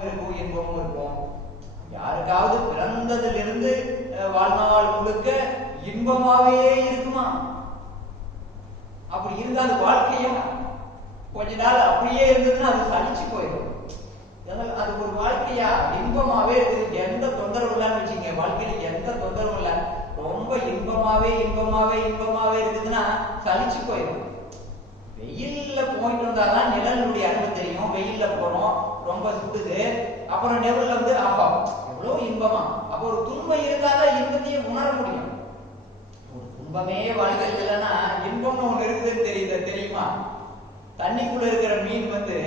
துன்பமும் இருக்கும் இன்பமும் இருக்கும். யாருக்காவது பிறந்ததிலிருந்து வாழ்நாள் முழுக்க இன்பமாவே இருக்குமா? அப்படி இருந்தா அது வாழ்க்கையும் கொஞ்ச நாள் அப்படியே இருந்ததுன்னா அது சலிச்சு போயிடும். அது ஒரு வாழ்க்கையா? இன்பமாவே இருக்குது, எந்த தொந்தரவு இல்லைன்னு வச்சுங்க. வாழ்க்கையில எந்த தொந்தரவும் இல்லை, ரொம்ப இன்பமாவே இன்பமாவே இன்பமாவே இருக்குதுன்னா சலிச்சு போயிடும். வெயில்ல போயிட்டு வந்தாதான் நிழலுடைய அன்பு தெரியும். வெயில்ல போறோம், ரொம்ப சுடுது, அப்புறம் நிழல்ல வந்து ஆஹா எவ்வளவு இன்பமா. அப்ப ஒரு துன்பம் இருந்தாதான் இன்பத்தையே உணர முடியும். ஒரு துன்பமே வாழ்க்கையில் இல்லைன்னா இன்பம்னு ஒண்ணு இருக்குதுன்னு தெரியுமா? தண்ணிக்குள்ள இருக்கிற மீன் வந்து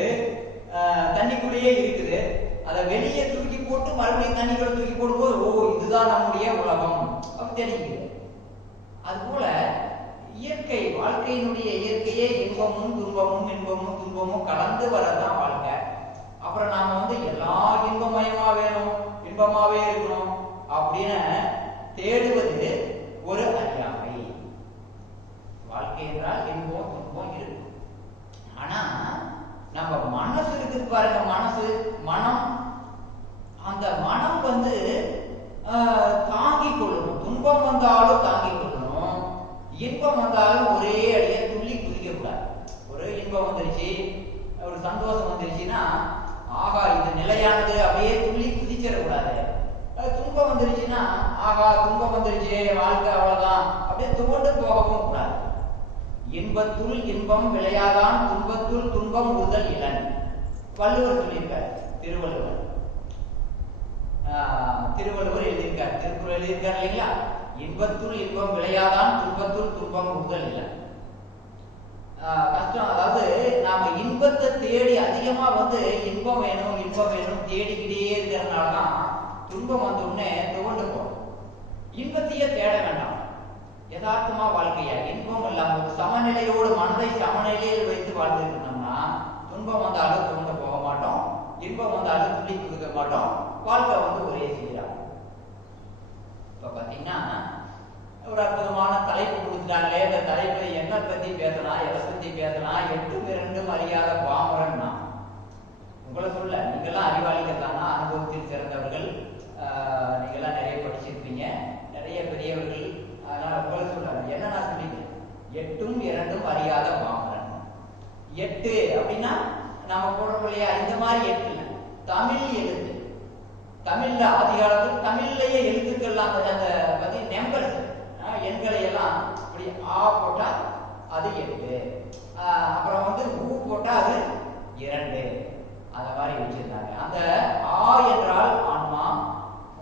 தண்ணிக்குள்ளேயே இருக்குது, அதை வெளியே தூக்கி போட்டு மறுபடியும் தண்ணிக்குள்ள தூக்கி போடும்போது ஓ இதுதான் நம்முடைய உலகம் அப்படி தெரியுது. அது போல இயற்கை, வாழ்க்கையினுடைய இயற்கையே இன்பமும் துன்பமும் இன்பமும் துன்பமும் கலந்து வரதான் வாழ்க்கை. அப்புறம் நாம வந்து எல்லா இன்பமயமா வேணும், இன்பமாவே இருக்கணும் அப்படின்னு தேடுவது ஒரு அறியாமை. வாழ்க்கை என்றால் இன்பம் துன்பம் இருக்கும். ஆனா நம்ம மனசு இருக்குது பாருங்க, மனம், அந்த மனம் வந்து தாங்கிக் கொள்ளணும். துன்பம் வந்தாலும் தாங்கிக் கொள்ளணும், இன்பம் வந்தாலும் ஒரே அடியே துள்ளி குதிக்க கூடாது. ஒரு இன்பம் வந்துருச்சு, ஒரு சந்தோஷம் வந்துருச்சுன்னா ஆகா இது நிலையானது அப்படியே துள்ளி குதிச்சிடக்கூடாது. துன்பம் வந்துருச்சுன்னா ஆகா துன்பம் வந்துருச்சு வாழ்க்கை அவ்வளவுதான் அப்படியே துவண்டு போகவும் கூடாது. இன்பத்துள் இன்பம் விளையாதான், துன்பத்துள் துன்பம் உறுதல் இலன். வள்ளுவர் சொல்லியிருக்கார், திருவள்ளுவர் எழுதியிருக்கார், திருக்குறள் எழுதியிருக்கார் இல்லைங்களா? இன்பத்துள் இன்பம் விளையாதான், துன்பத்துள் துன்பம் உறுதல் இலன். கஷ்டம், அதாவது நாம இன்பத்தை தேடி அதிகமா வந்து இன்பம் வேணும் இன்பம் வேணும் தேடிக்கிட்டே இருக்கிறதுனாலதான் துன்பம் வந்த உடனே துவண்டு போறோம். இன்பத்தையே தேட வேண்டாம், யதார்த்தமா வாழ்க்கையா இன்பம் இல்லாம ஒரு சமநிலையோடு மனதை சமநிலையில் வைத்து வாழ்ந்துட்டு இருந்தோம்னா துன்பம் வந்தாலும் துவண்டு போக மாட்டோம், இன்பம் வந்தாலும் துள்ளி கொடுக்க மாட்டோம், வாழ்க்கை வந்து ஒரே சீராகும். இப்ப பாத்தீங்கன்னா ஒரு அற்புதமான தலைப்பு கொடுத்துட்டாங்களே, இந்த தலைப்பை என்ன பத்தி பேசலாம், எதை பத்தி பேசலாம், எட்டும் இரண்டும் அறியாத பாமரன். உங்களை சொல்ல, நீங்கெல்லாம் அறிவாளிகள் தானா, அனுபவத்தில் சிறந்தவர்கள், நீங்கெல்லாம் நிறைய படிச்சிருப்பீங்க, நிறைய பெரியவர்கள். அதனால உங்களை சொல்ல என்ன நான் சொல்லிக்கிறேன், எட்டும் இரண்டும் அறியாத பாமரன். எட்டு அப்படின்னா நாம போடுறோம் இல்லையா, இந்த மாதிரி எட்டு இல்லை, தமிழ் எழுத்து. தமிழ்ல ஆதி காலத்தில் தமிழ்லயே எழுத்துக்கள்லாம் அந்த பத்தி நம்பர்ஸ் எண்களை எல்லாம் இப்படி ஆ போட்டா அது 8, அப்புறம் வந்து ஊ போட்டா அது 2, அந்த மாதிரி வச்சிருந்தாங்க. அந்த ஆ என்றால் ஆன்மா,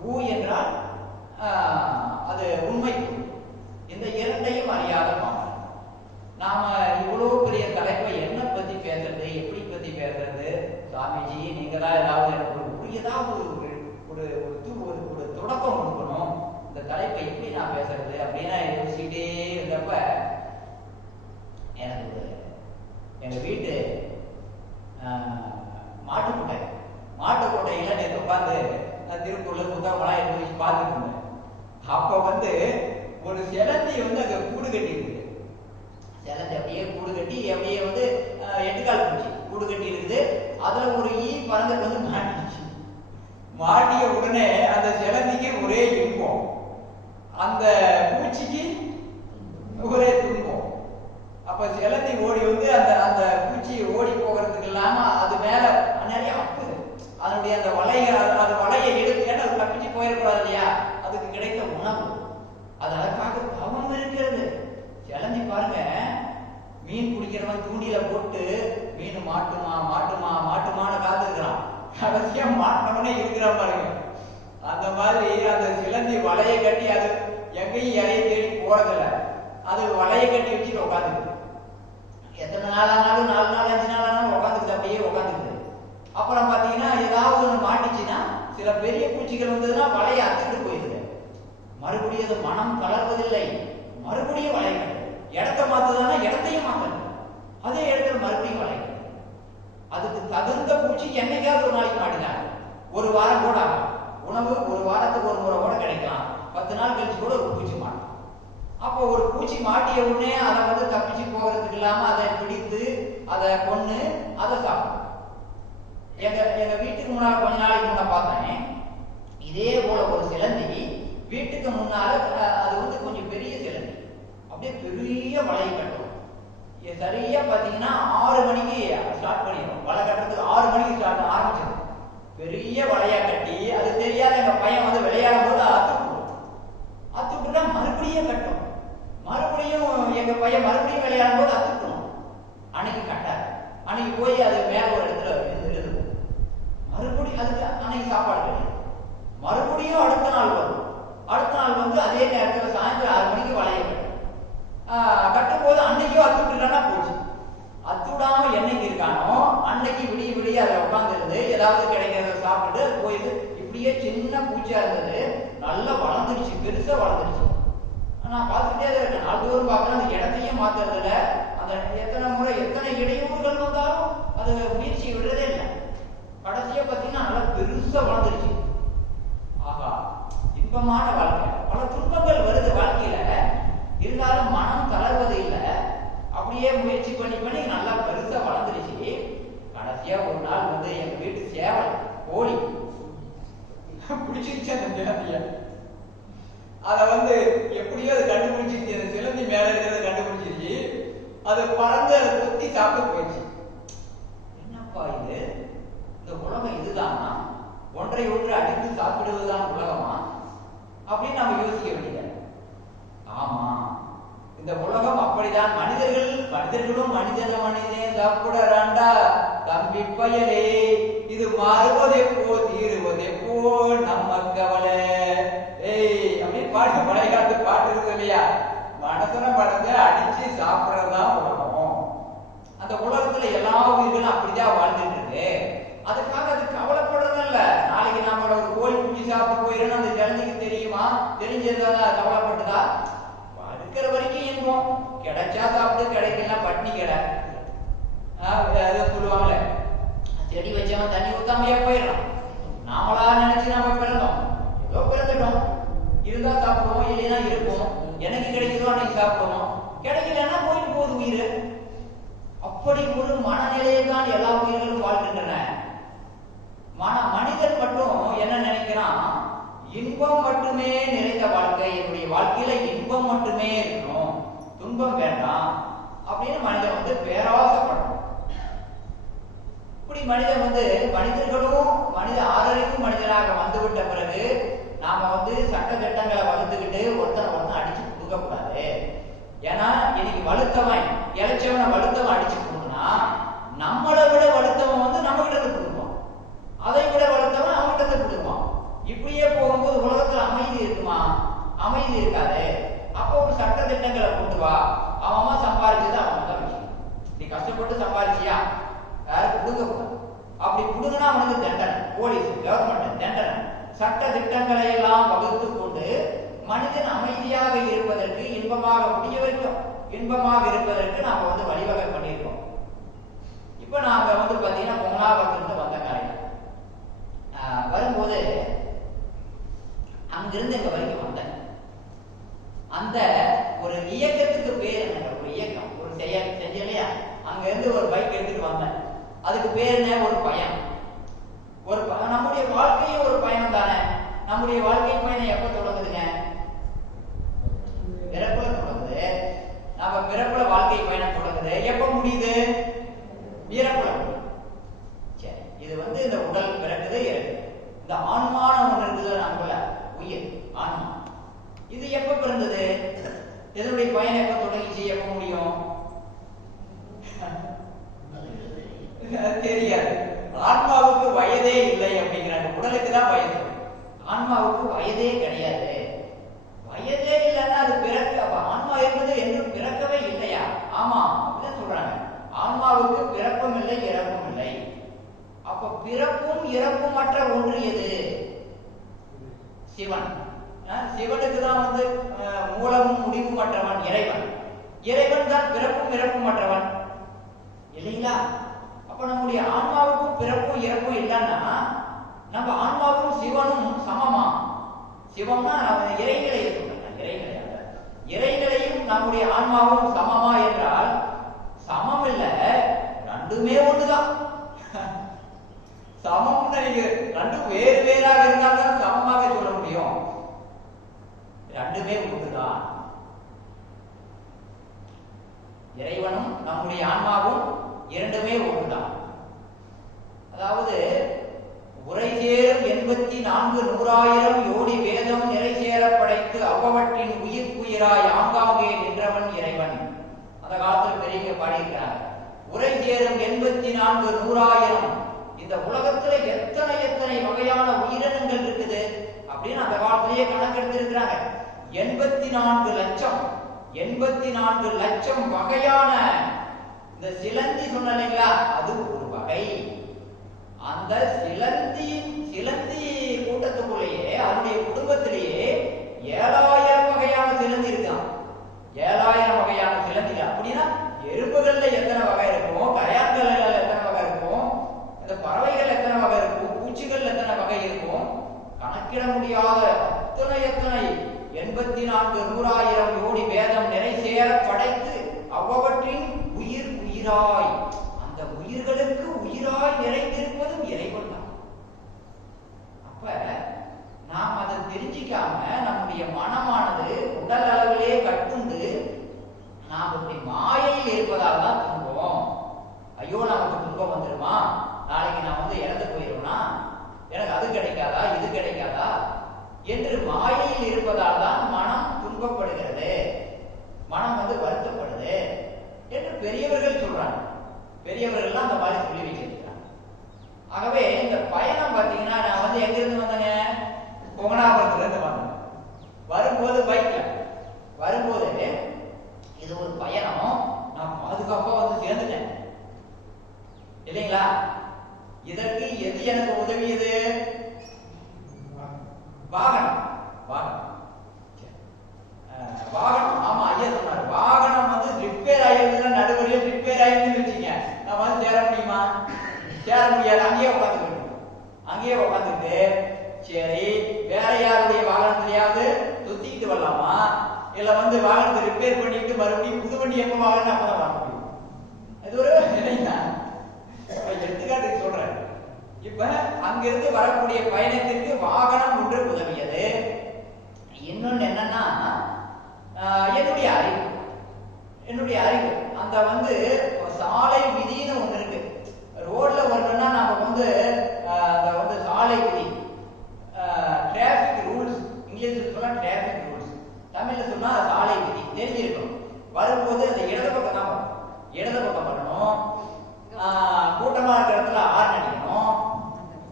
ஊ என்றால் அது உண்மை. இந்த இரண்டையும் அறியாத பாமரன். நாம இவ்வளவு பெரிய தலைப்பை என்ன பத்தி பேசுறது, எப்படி பத்தி பேசுறது? சாமிஜி நீங்க தான் ஏதாவது எனக்கு ஏதாவது ஒரு தொடக்கம் கொடுக்கணும், இந்த தலைப்பை எப்படி நான் பேசுறது அப்படின்னு யோசிச்சுட்டே இருந்தப்ப எனக்கு எங்க வீட்டு மாட்டுக்கோட்டையில நேற்று உட்காந்து திருப்பூர்ல புத்தகமெல்லாம் எடுத்து வச்சு பார்த்துட்டு இருந்தேன். அப்ப வந்து ஒரு சிலந்தி வந்து அங்க கூடு கட்டி இருக்குது. சிலந்தி அப்படியே கூடு கட்டி அப்படியே வந்து 8 கால் பூச்சி கூடு கட்டி இருக்குது. அதுல ஒரு ஈ பறந்துட்டு வந்து மாட்டிச்சு. மாட்டிய உடனே அந்த சிலந்திக்கு ஒரே இன்பம், அந்த பூச்சிக்கு ஒரே துன்பம். அப்ப சிலந்தி ஓடி வந்து அந்த பூச்சி ஓடி போகிறதுக்கு இல்லாம அது மேல நிறைய அப்புது, அதனுடைய அந்த வலையை எடுத்து, ஏன்னா அது தப்பிச்சு போயிடக்கூடாது இல்லையா, அதுக்கு கிடைத்த உணவு, அது அதற்காக தவம் இருக்கிறது. சிலந்தி பாருங்க, மீன் பிடிக்கிறவன் தூண்டில போட்டு மீன் மாட்டுமா மாட்டுமா மாட்டுமான்னு காத்துக்கிறான், கடைசியா மாட்டவனே இருக்கிற பாருங்க. அந்த மாதிரி அந்த சிலந்தி வலையை கட்டி அது எங்கேயும் இறைய தேடி போறதில்ல, அது வலையை கட்டி வச்சுட்டு உட்காந்துருக்கு. எத்தனை நாள் ஆனாலும் 4 நாள் 5 நாள் ஆனாலும் உட்காந்துக்குது, அப்படியே உட்காந்துக்குது. அப்புறம் பாத்தீங்கன்னா ஏதாவது ஒண்ணு மாட்டிச்சுன்னா, சில பெரிய பூச்சிகள் வந்ததுன்னா வலையை அத்துக்கிட்டு போயிடுது. மறுபடியும் அது மனம் கலர்வதில்லை, மறுபடியும் வலை கட்டு. இடத்த மாத்துதானா இடத்தையும் மாத்தல, அதே இடத்துல மறுபடியும் வலை கட்டு. அதுக்கு தகுந்த பூச்சி என்னைக்காவது ஒரு நாளைக்கு மாட்டினாங்க. ஒரு வாரம் கூட ஆகும், உணவு ஒரு வாரத்துக்கு ஒரு முறை கூட கிடைக்கலாம், 10 நாள் கழிச்சு கூட ஒரு பூச்சி மாட்டும். அப்போ ஒரு பூச்சி மாட்டிய உடனே அதை வந்து தப்பிச்சு போகிறதுக்கு இல்லாம அதை பிடித்து அதை கொன்னு அதை சாப்பிடும். எங்க எங்க வீட்டுக்கு முன்னால கொஞ்ச நாளைக்கு முன்ன பார்த்தேன், இதே போல ஒரு சிலந்தி வீட்டுக்கு முன்னால, அது வந்து கொஞ்சம் பெரிய சிலந்தி, அப்படியே பெரிய வலையை கட்டும். சரியா பாத்தீங்கன்னா 6 மணிக்கு ஸ்டார்ட் பண்ணிடும். வலை கட்டுறதுக்கு 6 மணிக்கு ஸ்டார்ட் ஆரம்பிச்சிடும். பெரிய வலையா கட்டி, அது தெரியாத எங்க பையன் வந்து விளையாடும் போது அத்துட்டுனா மறுபடியும் கட்டும். மறுபடியும் எங்க பையன் மறுபடியும் விளையாடும் போது அத்துட்டணும். அன்னைக்கு கட்டாது. அன்னைக்கு போய் அது மேல ஒரு இடத்துல எழுதும். மறுபடியும் அதுக்கு அன்னைக்கு சாப்பாடு கிடையாது. மறுபடியும் அடுத்த நாள் வரும். அடுத்த நாள் வந்து அதே நேரத்தில் சாயந்தரம் 6 மணிக்கு வளைய கட்டும் போது அன்னைக்கும் அத்துட்டுனா போச்சு. அத்துடாம என்னைக்கு இருக்கானோ அன்னைக்கு விடிய விடிய அதை உட்கார்ந்து இருந்து ஏதாவது கிடைக்கிறத சாப்பிட்டு அது போயிட்டு, இப்படியே சின்ன பூச்சியா இருந்தது, நல்லா வளர்ந்துருச்சு, பெருசா வளர்ந்துருச்சு. நான் பார்த்துட்டே தான் இருக்கேன். நாள்தோறும் பார்க்குறேன். அந்த இடத்தையும் மாத்துறது இல்லை. அந்த எத்தனை முறை எத்தனை இடையூறுகள் வந்தாலும் அது முயற்சி விடுறதே இல்லை. கடைசியா பார்த்தீங்கன்னா நல்லா பெருசா வளர்ந்துருச்சு. ஆகா, இன்பமான வாழ்க்கை. பல துன்பங்கள் வருது வாழ்க்கையில, இருந்தாலும் மனம் தளர்வது இல்லை. அப்படியே முயற்சி பண்ணி பண்ணி நல்லா பெருசா வளர்ந்துருச்சு. கடைசியா ஒரு நாள் வந்து எங்க வீட்டு சேவல் கோழி பிடிச்சிருச்சு அந்த சிலந்திய. அதை வந்து எப்படியோ அது கண்டுபிடிச்சிருச்சு. அந்த சிலந்தி மேல இருக்கிறத கண்டுபிடிச்சிருச்சு. அது பறந்து அதை குத்தி சாப்பிட்டு போயிடுச்சு. என்னப்பா இது, இந்த உலகம் இதுதானா? ஒன்றை ஒன்று அடித்து சாப்பிடுவதுதான் உலகமா அப்படின்னு நம்ம யோசிக்க வேண்டியது. ஆமா, இந்த உலகம் அப்படிதான். மனிதர்களும் மனிதனே சாப்பிடறாண்டா தம்பி பயலே, இது மாறுவதெப்போ தீருவதெப்போ நம்ம கவலை. அப்படின்னு பாட்டு, பழைய காலத்து பாட்டு இருக்கு இல்லையா? மனசன படத்த அடிச்சு சாப்பிடறதுதான் உலகம். அந்த உலகத்துல எல்லா உயிர்களும் அப்படிதான் வாழ்ந்துட்டு இருக்கு. அதுக்காக அது கவலைப்படுறது இல்ல. நாளைக்கு நாம ஒரு கோழி குஞ்சு சாப்பிட்டு போயிடணும் அந்த சிலந்திக்கு தெரியுமா? தெரிஞ்சதுதான் கவலைப்பட்டுதா? இருக்கிற வரைக்கும் இன்பம், கிடைச்சா சாப்பிட்டு, கிடைக்கலாம் பட்னி கடை. சொல்லுவாங்களே, செடி வச்சவன் தண்ணி ஊத்தாமையா போயிடலாம். நாமளா நினைச்சு நாம பிறந்தோம், ஏதோ பிறந்துட்டோம், இருந்தா சாப்பிடுவோம், இல்லைன்னா இருப்போம். எனக்கு கிடைக்குதோ அன்னைக்கு சாப்பிடுவோம், கிடைக்கலன்னா போயிட்டு போகுது உயிர். அப்படி ஒரு மனநிலையை தான் எல்லா உயிர்களும் வாழ்கின்றன. மனிதன் மட்டும் என்ன நினைக்கிறான்? இன்பம் மட்டுமே நிறைந்த வாழ்க்கை, என்னுடைய வாழ்க்கையில இன்பம் மட்டுமே இருக்கணும், துன்பம் வேண்டாம் அப்படின்னு மனிதன் வந்து பேராசைப்படும். இப்படி மனிதன் வந்து மனிதர்களும் மனித ஆறறிவும் மனிதனாக வந்துவிட்ட பிறகு நாம வந்து சட்ட திட்டங்களை வகுத்துக்கிட்டு ஒருத்தனை அடிச்சு கொடுக்க கூடாது. ஏன்னா இன்னைக்கு வலுத்தவன் இளைச்சவனை வலுத்தவன் அடிச்சு கொடுனா, நம்மளை விட வலுத்தவன் வந்து நம்ம கிட்ட இருந்து கொடுப்பான், அதை விட வலுத்தவன் அவங்க கிட்ட இருந்து கொடுப்பான். இப்படியே போகும்போது உலகத்துல அமைதி இருக்குமா? அமைதி இருக்காது. அப்போ ஒரு சட்ட திட்டங்களை கொண்டு வா. அவன் சம்பாதிச்சது அவன் தான் விஷயம். நீ கஷ்டப்பட்டு சம்பாதிச்சியா, யாரும் கொடுக்க கூடாது. அப்படி கொடுங்கன்னா அவனுக்கு தண்டனை, போலீஸ் கவர்மெண்ட் தண்டனை. சட்ட திட்டங்களை எல்லாம் வகுத்து கொண்டு மனிதன் அமைதியாக இருப்பதற்கு, இன்பமாக முடிய வரைக்கும் இன்பமாக இருப்பதற்கு நாம வந்து வழிவகை பண்ணியிருக்கோம். இப்ப நாங்க வந்து பாத்தீங்கன்னா பொங்கலாபத்திலிருந்து வந்த காரியம் வரும்போது அங்கிருந்து எங்க வரைக்கும் வந்தேன். அந்த ஒரு இயக்கத்துக்கு பேர் என்ன? ஒரு இயக்கம், ஒரு செஞ்சலையா? அங்க இருந்து ஒரு பைக் எடுத்துட்டு வந்தேன். அதுக்கு பேர் என்ன? ஒரு பயணம். நம்முடைய வாழ்க்கையும் ஒரு பயணம் தானே. நம்முடைய வாழ்க்கை பயணம் எப்ப தொடங்குதுங்க? பிறப்புல தொடங்குது. நம்ம பிறப்புல வாழ்க்கை பயணம் தொடங்குது. எப்ப முடியுது? இறப்புல முடியுது. சரி, இது வந்து இந்த உடல் பிறக்குது, இறக்குது. இந்த ஆன்மான ஒன்று இருக்குது, நம்மள உயிர் ஆன்மா. இது எப்ப பிறந்தது? இதனுடைய பயணம் எப்ப தொடங்கிச்சு, எப்ப முடியும்? தெரியாது. ஆன்மாவுக்கு வயதே இல்லை அப்படிங்கிறாங்க. உடலுக்கு தான் வயது, ஆன்மாவுக்கு வயதே கிடையாது. வயதே இல்லைன்னா அது பிறக்க, ஆன்மா என்பது என்றும் பிறக்கவே இல்லையா? ஆமா, அப்படிதான் சொல்றாங்க. ஆன்மாவுக்கு பிறப்பும் இல்லை, இறப்பும் இல்லை. அப்ப பிறப்பும் இறப்பும் மற்ற ஒன்று எது? சிவன். சிவனுக்கு தான் வந்து மூலமும் முடிவும் மற்றவன் இறைவன். இறைவன் தான் பிறப்பும் இறப்பும் மற்றவன் இல்லைங்களா? அப்ப நம்முடைய ஆன்மாவுக்கும் பிறப்பும் இறப்பும் இல்லைன்னா நம்ம ஆன்மாவும் சிவனும் சமமா? சிவம்னா இறைநிலையை சொல்றேன், இறைநிலையும் நம்முடைய ஆன்மாவும் சமமா என்றால் சமம் இல்ல, ரெண்டுமே ஒண்ணுதான். சமம்னு நீங்க ரெண்டும் வேறு வேறாக இருந்தால்தான் சமமாக சொல்ல முடியும். ரெண்டுமே ஒன்றுதான். இறைவனும் நம்முடைய ஆன்மாவும் இரண்டுமே ஒன்றுதான். அதாவது உரை சேரும் 84 நூறாயிரம் யோனி வேதம் நிறை சேர படைத்து அவ்வவற்றின் உயிர்க்குயிராய் ஆங்காங்கே நின்றவன் இறைவன். அந்த காலத்தில் பெரிய பாடியிருக்கிறார். உரை சேரும் 84 நூறாயிரம், இந்த உலகத்துல எத்தனை எத்தனை வகையான உயிரினங்கள் இருக்குது அப்படின்னு அந்த காலத்திலேயே கணக்கெடுத்திருக்கிறாங்க. 84 லட்சம் 84 லட்சம் வகையான இந்த சிலந்தி சொன்னீங்களா, அது ஒரு வகை. அந்த சிலந்தி கூட்டத்துக்குள்ளேயே அதனுடைய குடும்பத்திலேயே 7000 வகையான சிலந்தி இருக்கான். 7000 வகையான சிலந்தி. அப்படின்னா எறும்புகள்ல எத்தனை வகை இருக்கும், கரையான்கள் எத்தனை வகை இருக்கும், இந்த பறவைகள் எத்தனை வகை இருக்கும், பூச்சிகள் எத்தனை வகை இருக்கும், கணக்கிட முடியாத எத்தனை 84 நூறாயிரம் யோனி வேதம் நிறை சேர படைத்து அவ்வவற்றின் உயிராய், அந்த உயிர்களுக்கு உயிராய் நிறைந்திருப்பதும் இறைவன் தான். அப்ப நாம் அதை தெரிஞ்சிக்காம நம்முடைய மனமானது உடல் அளவிலே கட்டுண்டு நாம் இப்படி மாயையில் இருப்பதால் தான் துன்பம். ஐயோ நமக்கு துன்பம் வந்துருமா, நாளைக்கு நான் வந்து இறந்து போயிருவேனா, எனக்கு அது கிடைக்காதா இது கிடைக்காதா என்று மாயையில் இருப்பதால் தான் மனம் துன்பப்படுகிறது, மனம் வந்து வருத்தப்படுது என்று பெரியவர்கள் சொல்றாங்க. பெரியவர்கள்லாம் அந்த மாதிரி சொல்லி வச்சிருக்கிறாங்க. ஆகவே இந்த பயணம் பார்த்தீங்கன்னா, நான் வந்து எங்கிருந்து வந்தேங்க, பொங்கனாபுரத்துல இருந்து வந்தேன். வரும்போது பைக்ல வரும்போது இது ஒரு பயணம், நான் பாதுகாப்பா வந்து சேர்ந்துட்டேன் இல்லைங்களா. இதற்கு எது எனக்கு உதவியது? வாகனம். ஆமா, ஐயா சொன்னாரு, வாகனம் வந்து ரிப்பேர் ஆயிருந்தா, நடுவரையும் ரிப்பேர் ஆயிருந்துன்னு வச்சுங்க, நான் வந்து சேர முடியுமா? சேர முடியாது. அங்கேயே உட்காந்துட்டு சரி வேற யாருடைய வாகனத்திலேயாவது சுத்திட்டு வரலாமா, இல்ல வந்து வாகனத்தை ரிப்பேர் பண்ணிட்டு மறுபடியும் புது வண்டி எப்ப வாகனம் அப்பதான் வாங்க முடியும். அது ஒரு எடுத்துக்காட்டுக்கு சொல்றேன். இப்ப அங்கிருந்து வரக்கூடிய பயணத்திற்கு வாகனம் ஒன்று உதவியது. இன்னொன்னு என்னன்னா, என்னுடைய அறிவு அந்த வந்து சாலை விதின்னு ஒண்ணு இருக்கு. ரோட்ல வரணும்னா நாம வந்து அந்த வந்து சாலை விதி, டிராபிக் ரூல்ஸ், இங்கிலீஷ்ல சொன்னா டிராபிக் ரூல்ஸ், தமிழ்ல சொன்னா சாலை விதி தெரிஞ்சிருக்கணும். வரும்போது அந்த இடது பக்கம் தான் வரும், இடது பக்கம் வரணும், கூட்டமா இருக்கிற இடத்துல ஹார்ன் அடிக்கணும்,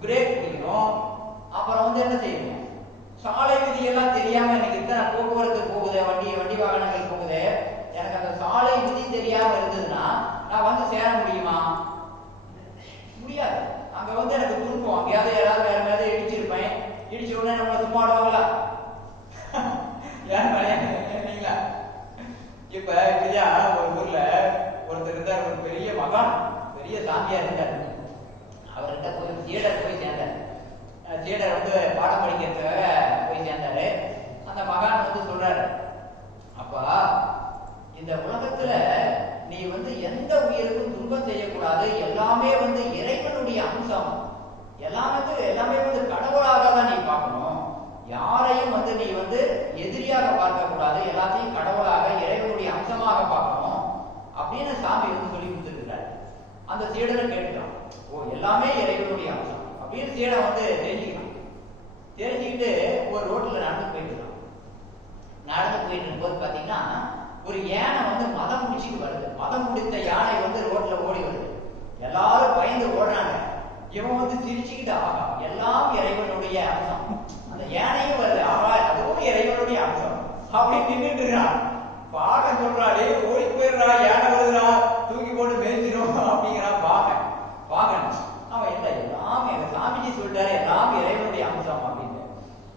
பிரேக் பிடிக்கணும். அப்புறம் வந்து என்ன செய்யணும், சாலை விதியெல்லாம் தெரியாம எனக்கு இத்தனை போக்குவரத்து போகுது, வண்டி வாகனங்கள் போகுது, எனக்கு அந்த சாலை விதி தெரியாம இருந்ததுன்னா நான் வந்து சேர முடியுமா? முடியாது. அங்க வந்து எனக்கு துன்பம், அங்கேயாவது யாராவது வேற மேல இடிச்சிருப்பேன், இடிச்ச உடனே நம்மள சும்மா ஆடுவாங்களா? இல்லைங்களா? இப்ப இல்லையா, ஒரு ஊர்ல ஒருத்தர் இருந்தார், ஒரு பெரிய மகான், பெரிய சாமியா இருந்தார். அவர்கிட்ட போய் சீடர் போய் சேர்ந்தார். சீடர் வந்து பாடம் படிக்கிறதுக்காக போய் சேர்ந்தாரு. அந்த மகான் வந்து சொல்றாரு, அப்பா இந்த உலகத்துல நீ வந்து எந்த உயிருக்கும் துன்பம் செய்யக்கூடாது, எல்லாமே வந்து இறைவனுடைய அம்சம், எல்லாமே வந்து கடவுளாக தான் நீ பார்க்கணும், யாரையும் வந்து நீ வந்து எதிரியாக பார்க்க கூடாது, எல்லாத்தையும் கடவுளாக இறைவனுடைய அம்சமாக பார்க்கணும் அப்படின்னு சாமி வந்து சொல்லி கொடுத்துருக்கிறார். அந்த சீடனை கேட்டுக்கலாம், ஓ எல்லாமே இறைவனுடைய அம்சம் அப்படின்னு சீடனை வந்து தெரிஞ்சுக்கிட்டு ஒரு ரோட்ல நடந்து போயிட்டு இருக்கும்போது பாத்தீங்கன்னா ஒரு யானை வந்து மதம் முடிச்சுட்டு வருது. மதம் முடித்த யானை வந்து ரோட்ல ஓடி வருது. எல்லாரும் பயந்து ஓடுறாங்க. இவன் வந்து சிரிச்சுக்கிட்டு, ஆகா எல்லாம் இறைவனுடைய அம்சம், அந்த யானையும் வருது, ஆகா அதுவும் இறைவனுடைய அம்சம் அப்படின்னு நின்றுட்டு இருக்கான். பாகன் சொல்றாரு, ஓடி போயிடுறா, யானை வருதுடா, தூக்கி போட்டு மேய்ச்சிடும் அப்படிங்கிறான் பாகன். அவன் என்ன எல்லாம் எங்க சாமிஜி சொல்லிட்டாரு, எல்லாம் இறைவனுடைய அம்சம் அப்படின்னு.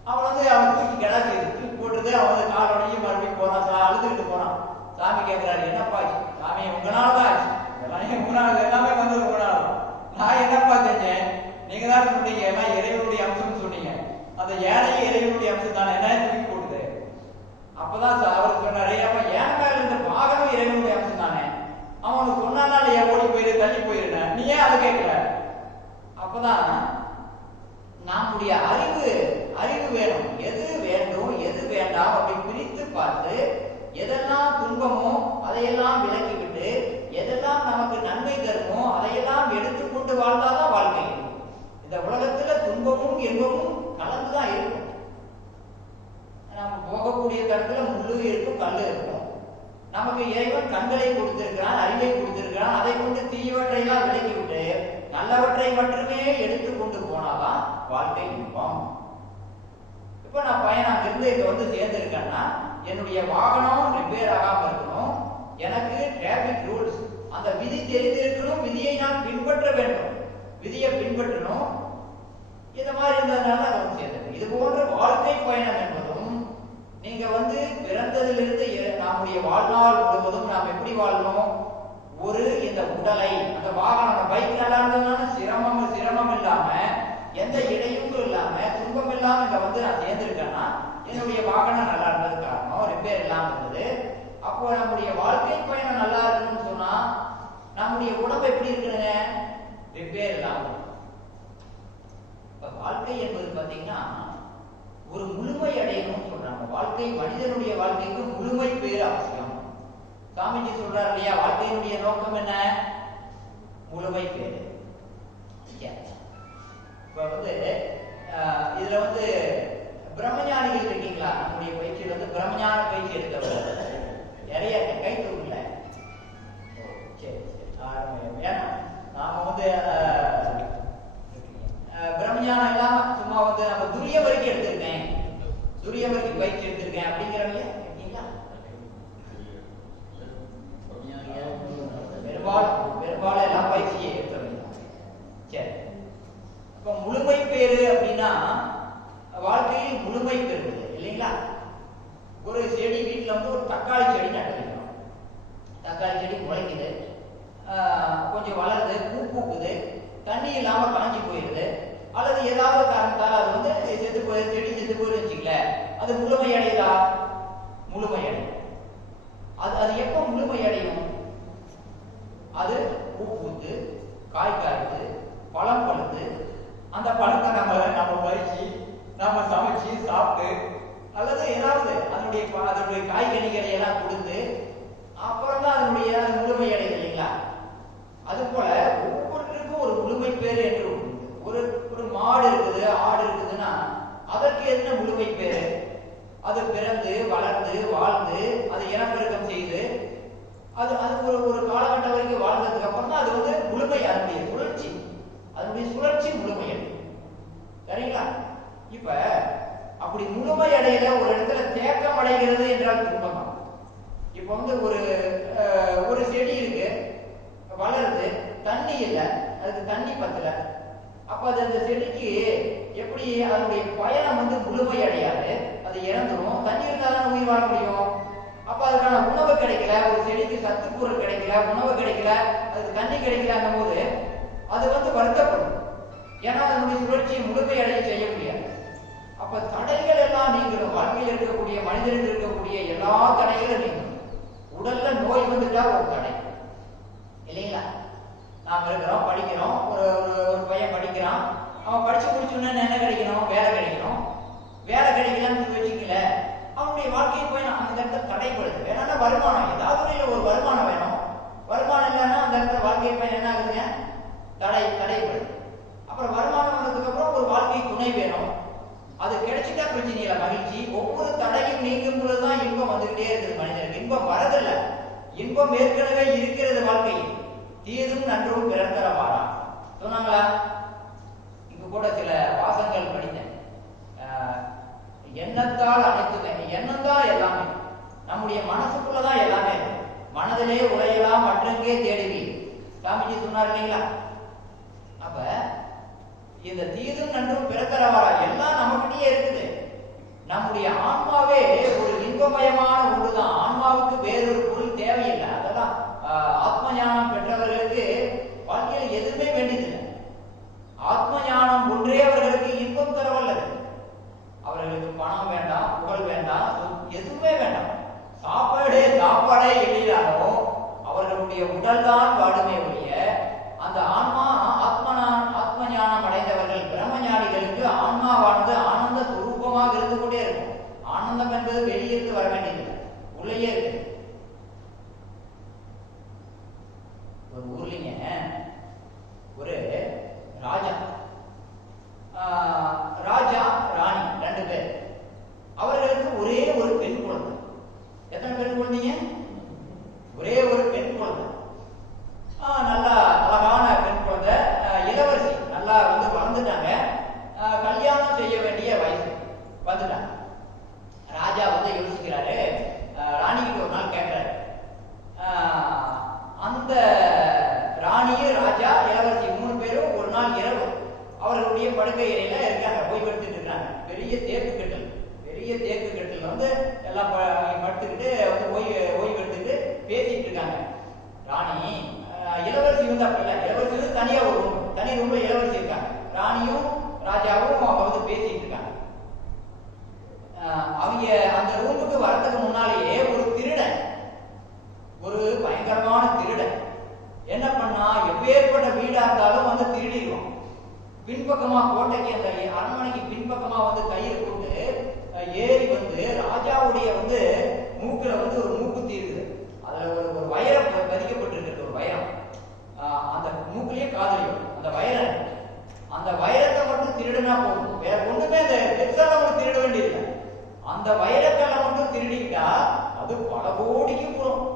அவன் வந்து அவன் தூக்கி கிடாச்சி தூக்கி போட்டுது. அவன் வந்து காலோடையும் மறுபடியும் போறான், அழுதுகிட்டு போறான். சாமி கேட்கிறாரு, என்னப்பா ஆச்சு? சாமி உங்களாலதான் ஆச்சு, எல்லாமே வந்து உங்களால. நான் என்னப்பா செஞ்சேன்? நீங்க தான் சொன்னீங்க எல்லாம் இறைவனுடைய அம்சம்னு சொன்னீங்க, அந்த யானையும் இறைவனுடைய அம்சம் தானே, என்ன தூக்கி போட்டுது. அப்பதான் அவர் சொன்னாரு, அவன் ஏன் மேல இருந்த பாகனும் இறைவனுடைய அம்சம் தானே, அவனுக்கு சொன்னால ஏன் ஓடி போயிரு, தள்ளி போயிருந்த, நீ ஏன் அதை கேட்கல? அப்பதான் நம்முடைய அறிவு அறிவு வேணும். எது வேண்டும் எது வேண்டாம் அப்படி பிரித்து பார்த்து எதெல்லாம் துன்பமோ அதையெல்லாம் விலக்கிவிட்டு எதெல்லாம் நமக்கு நன்மை தருமோ அதையெல்லாம் எடுத்துக்கொண்டு வாழ்ந்தாதான் வாழ்க்கை. இந்த உலகத்துல துன்பமும் இன்பமும் கலந்துதான் இருக்கும். நம்ம போகக்கூடிய தரத்துல முள்ளு இருக்கும், கல்லு இருக்கும். நமக்கு இறைவன் கண்களை கொடுத்திருக்கிறான், அறிவை கொடுத்திருக்கிறான். அதை கொண்டு தீயவற்றையெல்லாம் விலக்கி விட்டு நல்லவற்றை மட்டுமே எடுத்துக்கொண்டு போனாதான் வாழ்க்கை இன்பம். இப்ப நான் பையன் அங்கிருந்து இங்க வந்து சேர்ந்திருக்கேன்னா என்னுடைய வாகனம் ரிப்பேர் ஆகாம இருக்கணும். எனக்கு டிராபிக் ரூல்ஸ் அந்த விதி தெரிந்திருக்கணும். விதியை நான் பின்பற்ற வேண்டும், விதியை பின்பற்றணும். இந்த மாதிரி இருந்ததுனால அதை வந்து சேர்ந்தது. இது போன்ற வாழ்க்கை பயணம் என்பதும் நீங்க வந்து பிறந்ததிலிருந்து நம்முடைய வாழ்நாள் முழுவதும் நாம் எப்படி வாழணும், ஒரு இந்த உடலை அந்த வாகனம் பைக் நல்லா இருந்ததுனால சிரமம் இல்லாம எந்த இடையூறும் இல்லாம துன்பம் இல்லாம இங்க வந்து நான் சேர்ந்திருக்கேன்னா என்னுடைய வாகனம் நல்லா இருந்தது காரணம், ரிப்பேர் இல்லாம இருந்தது. அப்போ நம்முடைய வாழ்க்கை பயணம் நல்லா இருக்குன்னு சொன்னா நம்முடைய உடம்பு எப்படி இருக்குங்க, ரிப்பேர் இல்லாம. இப்ப வாழ்க்கை என்பது பாத்தீங்கன்னா ஒரு முழுமை அடையணும்னு சொல்றாங்க. வாழ்க்கை மனிதனுடைய வாழ்க்கைக்கு முழுமை பேர் அவசியம். சாமிஜி சொல்றாரு இல்லையா, வாழ்க்கையினுடைய நோக்கம் என்ன, முழுமை பேரு. இப்ப வந்து இதுல வந்து பிரம்மஞானிகள் இருக்கீங்களா, நம்முடைய பயிற்சியில் வந்து பிரம்மஞான பயிற்சி எடுத்தவர் நிறைய கை தூக்கல. சரி ஏன்னா நாம வந்து பிரம்மஞானம் இல்லாம சும்மா வந்து நம்ம துரிய வரைக்கும் எடுத்திருக்கேன், துரிய வரைக்கும் பயிற்சி எடுத்திருக்கேன் அப்படிங்கிறவங்க இருக்கீங்களா? பெரும்பாலும் எல்லாம் பயிற்சியை எடுத்தவங்க. சரி, இப்ப முழுமை பேரு அப்படின்னா வாழ்க்கையில் முழுமை பெறுவது இல்லைங்களா? ஒரு செடி வீட்டுல வந்து ஒரு தக்காளி செடி நட்டு வைக்கிறோம். தக்காளி செடி முளைக்குது, கொஞ்சம் வளருது, பூ பூக்குது, தண்ணி இல்லாம காஞ்சி போயிருது, அல்லது ஏதாவது காரணத்தால் அது வந்து செத்து போயிரு, செடி செத்து போயிரு வச்சுக்கல, அது முழுமை அடையுதா? முழுமை அடையும். அது எப்ப முழுமை அடையும்? அது பூ பூத்து, காய் காய்த்து, பழம் பழுத்து, அந்த பழத்தை நம்ம பறிச்சு நம்ம சமைச்சு சாப்பிட்டு அல்லது ஏதாவது அதனுடைய காய்கனிகளை எல்லாம் கொடுத்து அப்புறம் தான் அதனுடைய முழுமை அடையுது இல்லைங்களா? அது போல ஒவ்வொன்றுக்கும் ஒரு முழுமை பேரு என்று ஒரு மாடு இருக்குது, ஆடு இருக்குதுன்னா அதற்கு என்ன முழுமை பேரு? அது பிறந்து வளர்ந்து வாழ்ந்து அது இனப்பெருக்கம் செய்து அது ஒரு காலகட்டம் வரைக்கும் வாழ்ந்ததுக்கு அப்புறம் தான் அது வந்து முழுமை, அதனுடைய சுழற்சி முழுமை அடையும். சரிங்களா? இப்ப அப்படி முழுமை அடையில ஒரு இடத்துல தேக்கம் அடைகிறது என்றால் துன்பம் தான். இப்ப வந்து ஒரு செடி இருக்கு, வளருது, தண்ணி இல்லை, அதுக்கு தண்ணி பத்தல. அப்ப அது அந்த செடிக்கு எப்படி அதனுடைய பயணம் வந்து முழுமை அடையாது, அது இறந்துடும். தண்ணி இருந்தாலும் உயிர் வாழ முடியும். அப்ப அதுக்கான உணவு கிடைக்கல, ஒரு செடிக்கு சத்து பொருள் கிடைக்கல, உணவு கிடைக்கல, அதுக்கு தண்ணி கிடைக்கலங்கும் போது அது வந்து வருத்தப்படும். ஏன்னா அதனுடைய சுழற்சியை முழுமை அடைய செய்ய முடியாது. அப்ப தடைகள் எல்லாம் நீங்களும் வாழ்க்கையில் இருக்கக்கூடிய மனிதர்கள் இருக்கக்கூடிய எல்லா தடைகளும் நீங்களும். உடல்ல நோய் வந்துட்டா ஒரு தடை இல்லைங்களா? நாம இருக்கிறோம், படிக்கிறோம், ஒரு பையன் படிக்கிறான், அவன் படிச்சு முடிச்சோன்னா என்ன கிடைக்கணும்? வேலை கிடைக்கணும். வேலை கிடைக்கலன்னு வச்சுக்கல, அவனுடைய வாழ்க்கை போய் அந்த இடத்துல தடைப்படுது. வேணா வருமானம், ஏதாவது ஒரு வருமானம் வேணும். வருமானம் இல்லைன்னா அந்த இடத்துல வாழ்க்கை பயன் என்ன ஆகுதுங்க? தடைப்படுது. அப்புறம் வருமானம் வந்ததுக்கு அப்புறம் ஒரு வாழ்க்கை துணை வேணும். அது கிடைச்சிட்டா பிரச்சனை இல்லை, மகிழ்ச்சி. ஒவ்வொரு தடையும் நீங்கும் பொழுதுதான் இன்பம் வந்துகிட்டே இருக்குது மனிதனுக்கு. இன்பம் வரதில்லை, இன்பம் ஏற்கனவே இருக்கிறது வாழ்க்கையில். தீதும் நன்றும் பிறந்தரவாரா சொன்னாங்களா? இங்க கூட சில வாசங்கள் படித்தேன். எண்ணத்தால் அனைத்துமே, எண்ணம் தான் எல்லாமே, நம்முடைய மனசுக்குள்ளதான் எல்லாமே. மனதிலே உரையலாம் மற்றங்கே தேடுவி, சாமிஜி சொன்னார் இல்லைங்களா? அப்ப இந்த தீதும் நன்றும் பிறக்கறவாரா எல்லாம் நம்மகிட்டயே இருக்குது. நம்முடைய ஆன்மாவே ஒரு இன்பமயமான ஒன்றுதான். ஆன்மாவுக்கு வேறொரு பொருள் தேவையில்லை. அதெல்லாம் ஆத்ம ஞானம் பெற்றவர்களுக்கு வாழ்க்கையில் எதுவுமே வேண்டியதில்லை. ஆத்ம ஞானம் ஒன்றே அவர்களுக்கு இன்பம் தரவல்லது. அவர்களுக்கு பணம் வேண்டாம், புகழ் வேண்டாம், எதுவுமே வேண்டாம். சாப்பாடே இல்லைனாலும் அவர்களுடைய உடல் தான் வாடுமே ஒழிய அந்த ஆன்ம ஞானம் அடைந்தவர்கள் பிரம்மஞானிகளுக்கு ஆனந்தம் என்பது வெளியிருந்து வர வேண்டியதில்லை, உள்ளேயே இருக்கு. ஒரு ஊர்லீங்க ஒரு ராஜா, ராஜா ராணி 2 பேர். அவர்களுக்கு ஒரே ஒரு பெண் குழந்தை. எத்தனை பெண் குழந்தைங்க? ஒரே ஒரு பெண் குழந்தை. நல்லா அழகான பெண் குழந்தை, இளவரசி. நல்லா வளர்ந்துட்டாங்க, கல்யாணம் செய்ய வேண்டிய வயசு வந்துட்டாங்க. ராஜா யோசிக்கிறாரு, ராணிகிட்ட ஒரு நாள் கேட்கிறாரு. அந்த ராணியும் ராஜா இளவரசி 3 பேரும் ஒரு நாள் இரவு அவர்களுடைய படுக்கை அறையில இருக்காங்க, ஓய்வெடுத்துட்டு இருக்காங்க. பெரிய தேக்கு கட்டில் எல்லாம் படுத்துக்கிட்டு ஓய்வெடுத்துட்டு பேசிட்டு இருக்காங்க. ராணி இளவரசி அப்படி இல்லை, இளவரசி தனியா ஒரு ரூம், தனி ரூம்ல இளவரசி இருக்காங்க. ராணியும் ராஜாவும் பேசிட்டு இருக்காங்க. அவங்க அந்த ரூமுக்கு வரதுக்கு முன்னாலேயே ஒரு திருடன், ஒரு பயங்கரமான திருடன் என்ன பண்ணா, எப்பேற்பட்ட வீடா இருந்தாலும் திருடிடுவான். பின்பக்கமா கோட்டைக்கு, அந்த அரண்மனைக்கு பின்பக்கமா கயிறு போட்டு ஏறி ராஜாவுடைய மூக்குல ஒரு மூக்குத்தி இருக்குது. அதுல ஒரு வயரம் பதிக்கப்பட்டிருக்கு, ஒரு வயரம். அந்த மூக்குலயே காதலியும் அந்த வயரம், அந்த வயரத்தை மட்டும் திருடுனா போகும், வேற ஒண்ணுமே அந்த பெருசால மட்டும் திருட வேண்டியதில்லை. அந்த வைரக்கல்லை மட்டும் திருடிக்கிட்டா அது பல கோடிக்கு போகும்.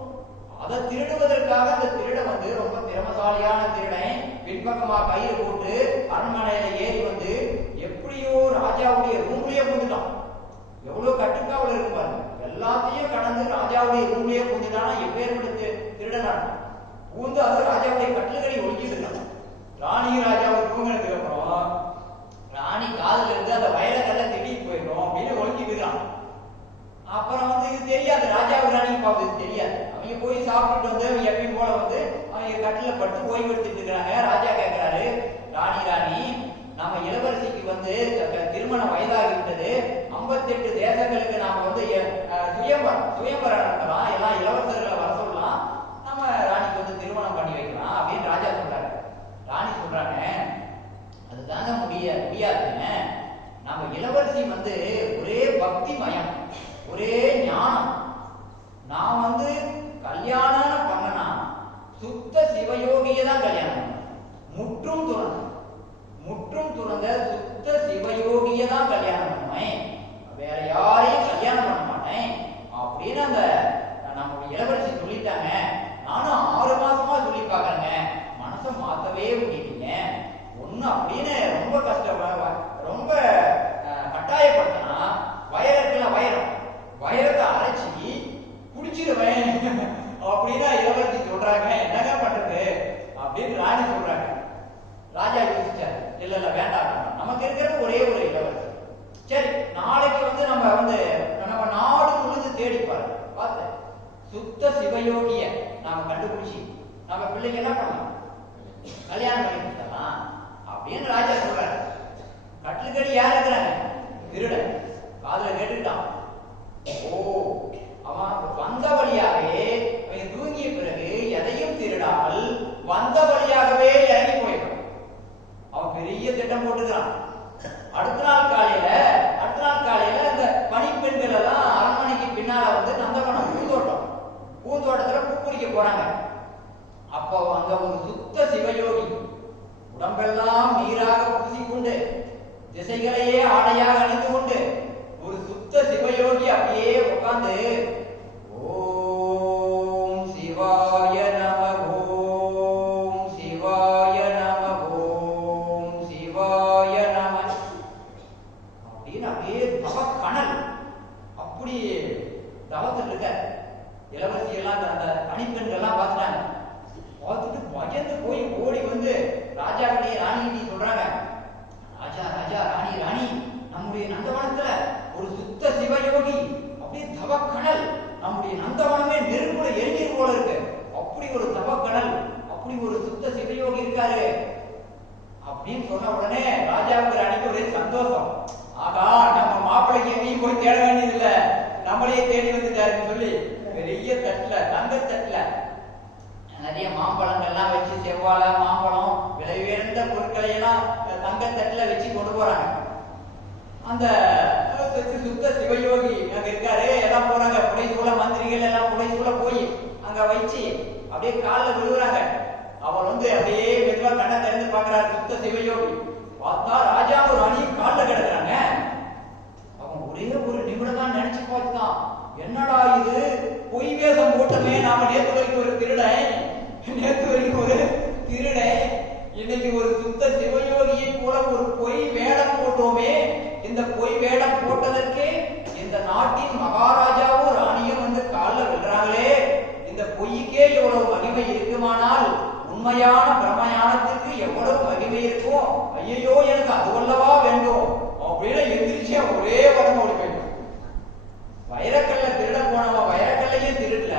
அதை திருடுவதற்காக அந்த திருடன் ரொம்ப திறமசாலியான திருடன் பின்பக்கமா கயிறு போட்டு அரண்மனையில ஏறி எப்படியோ ராஜாவுடைய ரூம்லயே பூந்துட்டான். எவ்வளவு கட்டுக்காவல் இருக்கு பாருங்க. எல்லாத்தையும் கடந்து ராஜாவுடைய ரூம்லயே பூந்துட்டானா எப்பேற்பட்ட திருடனான பூந்து அது ராஜாவுடைய கட்டில்களை ஒழிக்கிட்டு இருக்கான். ராணி ராஜாவுக்கு தூங்கினதுக்கு அப்புறம் ராணி காதுல இருந்து அந்த வைரக்கல்லை திடீர் போயிடும் அப்படின்னு ஒழிக்கிட்டு இருக்கான். அப்புறம் இது தெரியாது, ராஜாவுக்கு ராணிக்கு பாப்பது தெரியாது. அவங்க போய் சாப்பிட்டுட்டு அவங்க எப்பயும் போல அவங்க கட்டில படுத்து ஓய்வெடுத்துட்டு இருக்கிறாங்க. ராஜா கேட்கிறாரு, ராணி நம்ம இளவரசிக்கு திருமண வயதாகிவிட்டது, 58 தேசங்களுக்கு நாம சுயம்பரம் நடத்தலாம், எல்லாம் இளவரசர்களை வர சொல்லலாம், நம்ம ராணிக்கு திருமணம் பண்ணி வைக்கலாம் அப்படின்னு ராஜா சொல்றாரு. ராணி சொல்றாங்க, அதுதாங்க முடியாதுங்க. நம்ம இளவரசி ஒரே பக்தி மயம், ஒரே ஞானம். நான் கல்யாணம் பண்ணனா சுத்த சிவயோகியை தான் கல்யாணம், முற்றும் துறந்த சுத்த சிவயோகியை தான் கல்யாணம் பண்ணுவேன், வேற யாரையும் கல்யாணம் பண்ண மாட்டேன் அப்படின்னு அந்த நம்முடைய இளவரசி சொல்லிட்டாங்க. நானும் 6 மாசமா சொல்லி பாக்குறேங்க, மனசை மாத்தவே முடியலீங்க. ஒண்ணு அப்படின்னு ரொம்ப ரொம்ப கட்டாயப்படுத்தினா வைரத்தை அரைச்சி குடிச்சிருவேன் அப்படின்னா இளவரசி சொல்றாங்க. என்னங்க பண்றது அப்படின்னு ராணி சொல்றாங்க. ராஜா யோசிச்சாரு, இல்ல வேண்டாம், நமக்கு இருக்கிறது ஒரே ஒரு இளவரசி. சரி, நாளைக்கு நம்ம நாடு முழுது தேடி பார்த்து சுத்த சிவயோகிய நாம கண்டுபிடிச்சி நம்ம பிள்ளைங்க என்ன பண்ணலாம், கல்யாணம் பண்ணி கொடுத்தலாம் அப்படின்னு ராஜா சொல்றாரு. கட்டிலுக்கடி யார் இருக்கிறாங்க? திருடன். காதுல கேட்டுட்டான். ஓ, அவன் வந்த வழியாகவே தூங்கிய பிறகு எதையும் திருடாமல் வந்த வழியாகவே இறங்கி போயிடும். அவன் பெரிய திட்டம் போட்டுக்கிறான். அடுத்த நாள் காலையில இந்த பணிப்பெண்கள் எல்லாம் அரண்மனைக்கு பின்னால நந்தவனம் பூந்தோட்டத்துல பூ பறிக்க போறாங்க. அப்போ அங்க ஒரு சுத்த சிவயோகி உடம்பெல்லாம் நீராக பூசிக்கொண்டு திசைகளையே ஆடையாக அணிந்து கொண்டு ஒரு சுத்த சிவயோகி அப்படியே உட்கார்ந்து ஓம் சிவாய நம ஓம் சிவாய நம ஓம் சிவாய நம அப்படின்னு அப்படியே தவக்கணல் அப்படியே தவத்தில் இருக்க. இளவரசி எல்லாம் அந்த பணிப்பெண்கள் எல்லாம் பார்த்துட்டாங்க. பார்த்துட்டு பயந்து போய் ஓடி ராஜா ராணி சொல்றாங்க, ராஜா ராணி நம்முடைய நந்தவனத்துல ஒரு சுத்த சிவயோகி அப்படியே தவக்கணல், நம்முடைய நந்தவனமே நெருப்புல எரிஞ்சீர் போல இருக்கு, அப்படி ஒரு தவக்கணல், அப்படி ஒரு சுத்த சிவயோகி இருக்காரு அப்படின்னு சொன்ன உடனே ராஜாவுக்கு ராணிக்கு ஒரே சந்தோஷம். ஆகா, நம்ம மாப்பிள்ளைக்கு எங்கேயும் போய் தேட வேண்டியதில்லை, நம்மளையே தேடி வந்துட்டாருன்னு சொல்லி பெரிய தட்டுல தங்கத்தட்டுல நிறைய மாம்பழங்கள்லாம் வச்சு, செவ்வாழை மாம்பழம் விலை உயர்ந்த பொருட்களை எல்லாம் தங்கத்தட்டுல வச்சு கொண்டு போறாங்க. அந்த சுத்த சிவயோகி அங்க உள்ள மந்திரிகள் எல்லாம் புடைசூழ போய் அங்க வச்சு அப்படியே காலில் விழுகுறாங்க. அவர் அப்படியே மெதுவா கண்ணை திறந்து பாக்குறாரு சுத்த சிவயோகி. பார்த்தா ராஜாவும் ராணியும் காலில் கிடக்குறாங்க. அவன் ஒரே ஒரு நிமிடம் தான் நினைச்சு பார்த்தான், என்னடா இது, பொய் வேஷம் போட்டமே, நாம நேற்று வரைக்கும் ஒரு திருடன், இன்னைக்கு ஒரு சுத்த சிவயோகியை போல ஒரு பொய் வேடம் போட்டோமே. இந்த பொய் வேடம் போட்டதற்கே இந்த நாட்டின் மகாராஜாவும் ராணியும் காலில் விழுறாங்களே. இந்த பொய்க்கே எவ்வளவு மகிமை இருக்குமானால் உண்மையான பிரம்மஞானத்திற்கு எவ்வளவு மகிமை இருக்கும். ஐயோ, எனக்கு அதுவல்லவா வேண்டும் அப்படின்னு எந்திரிச்சு ஒரே வரமா ஓடி போயிட்டான். வைரக்கல்ல திருட போனவன் வைரக்கல்லையே திருடல,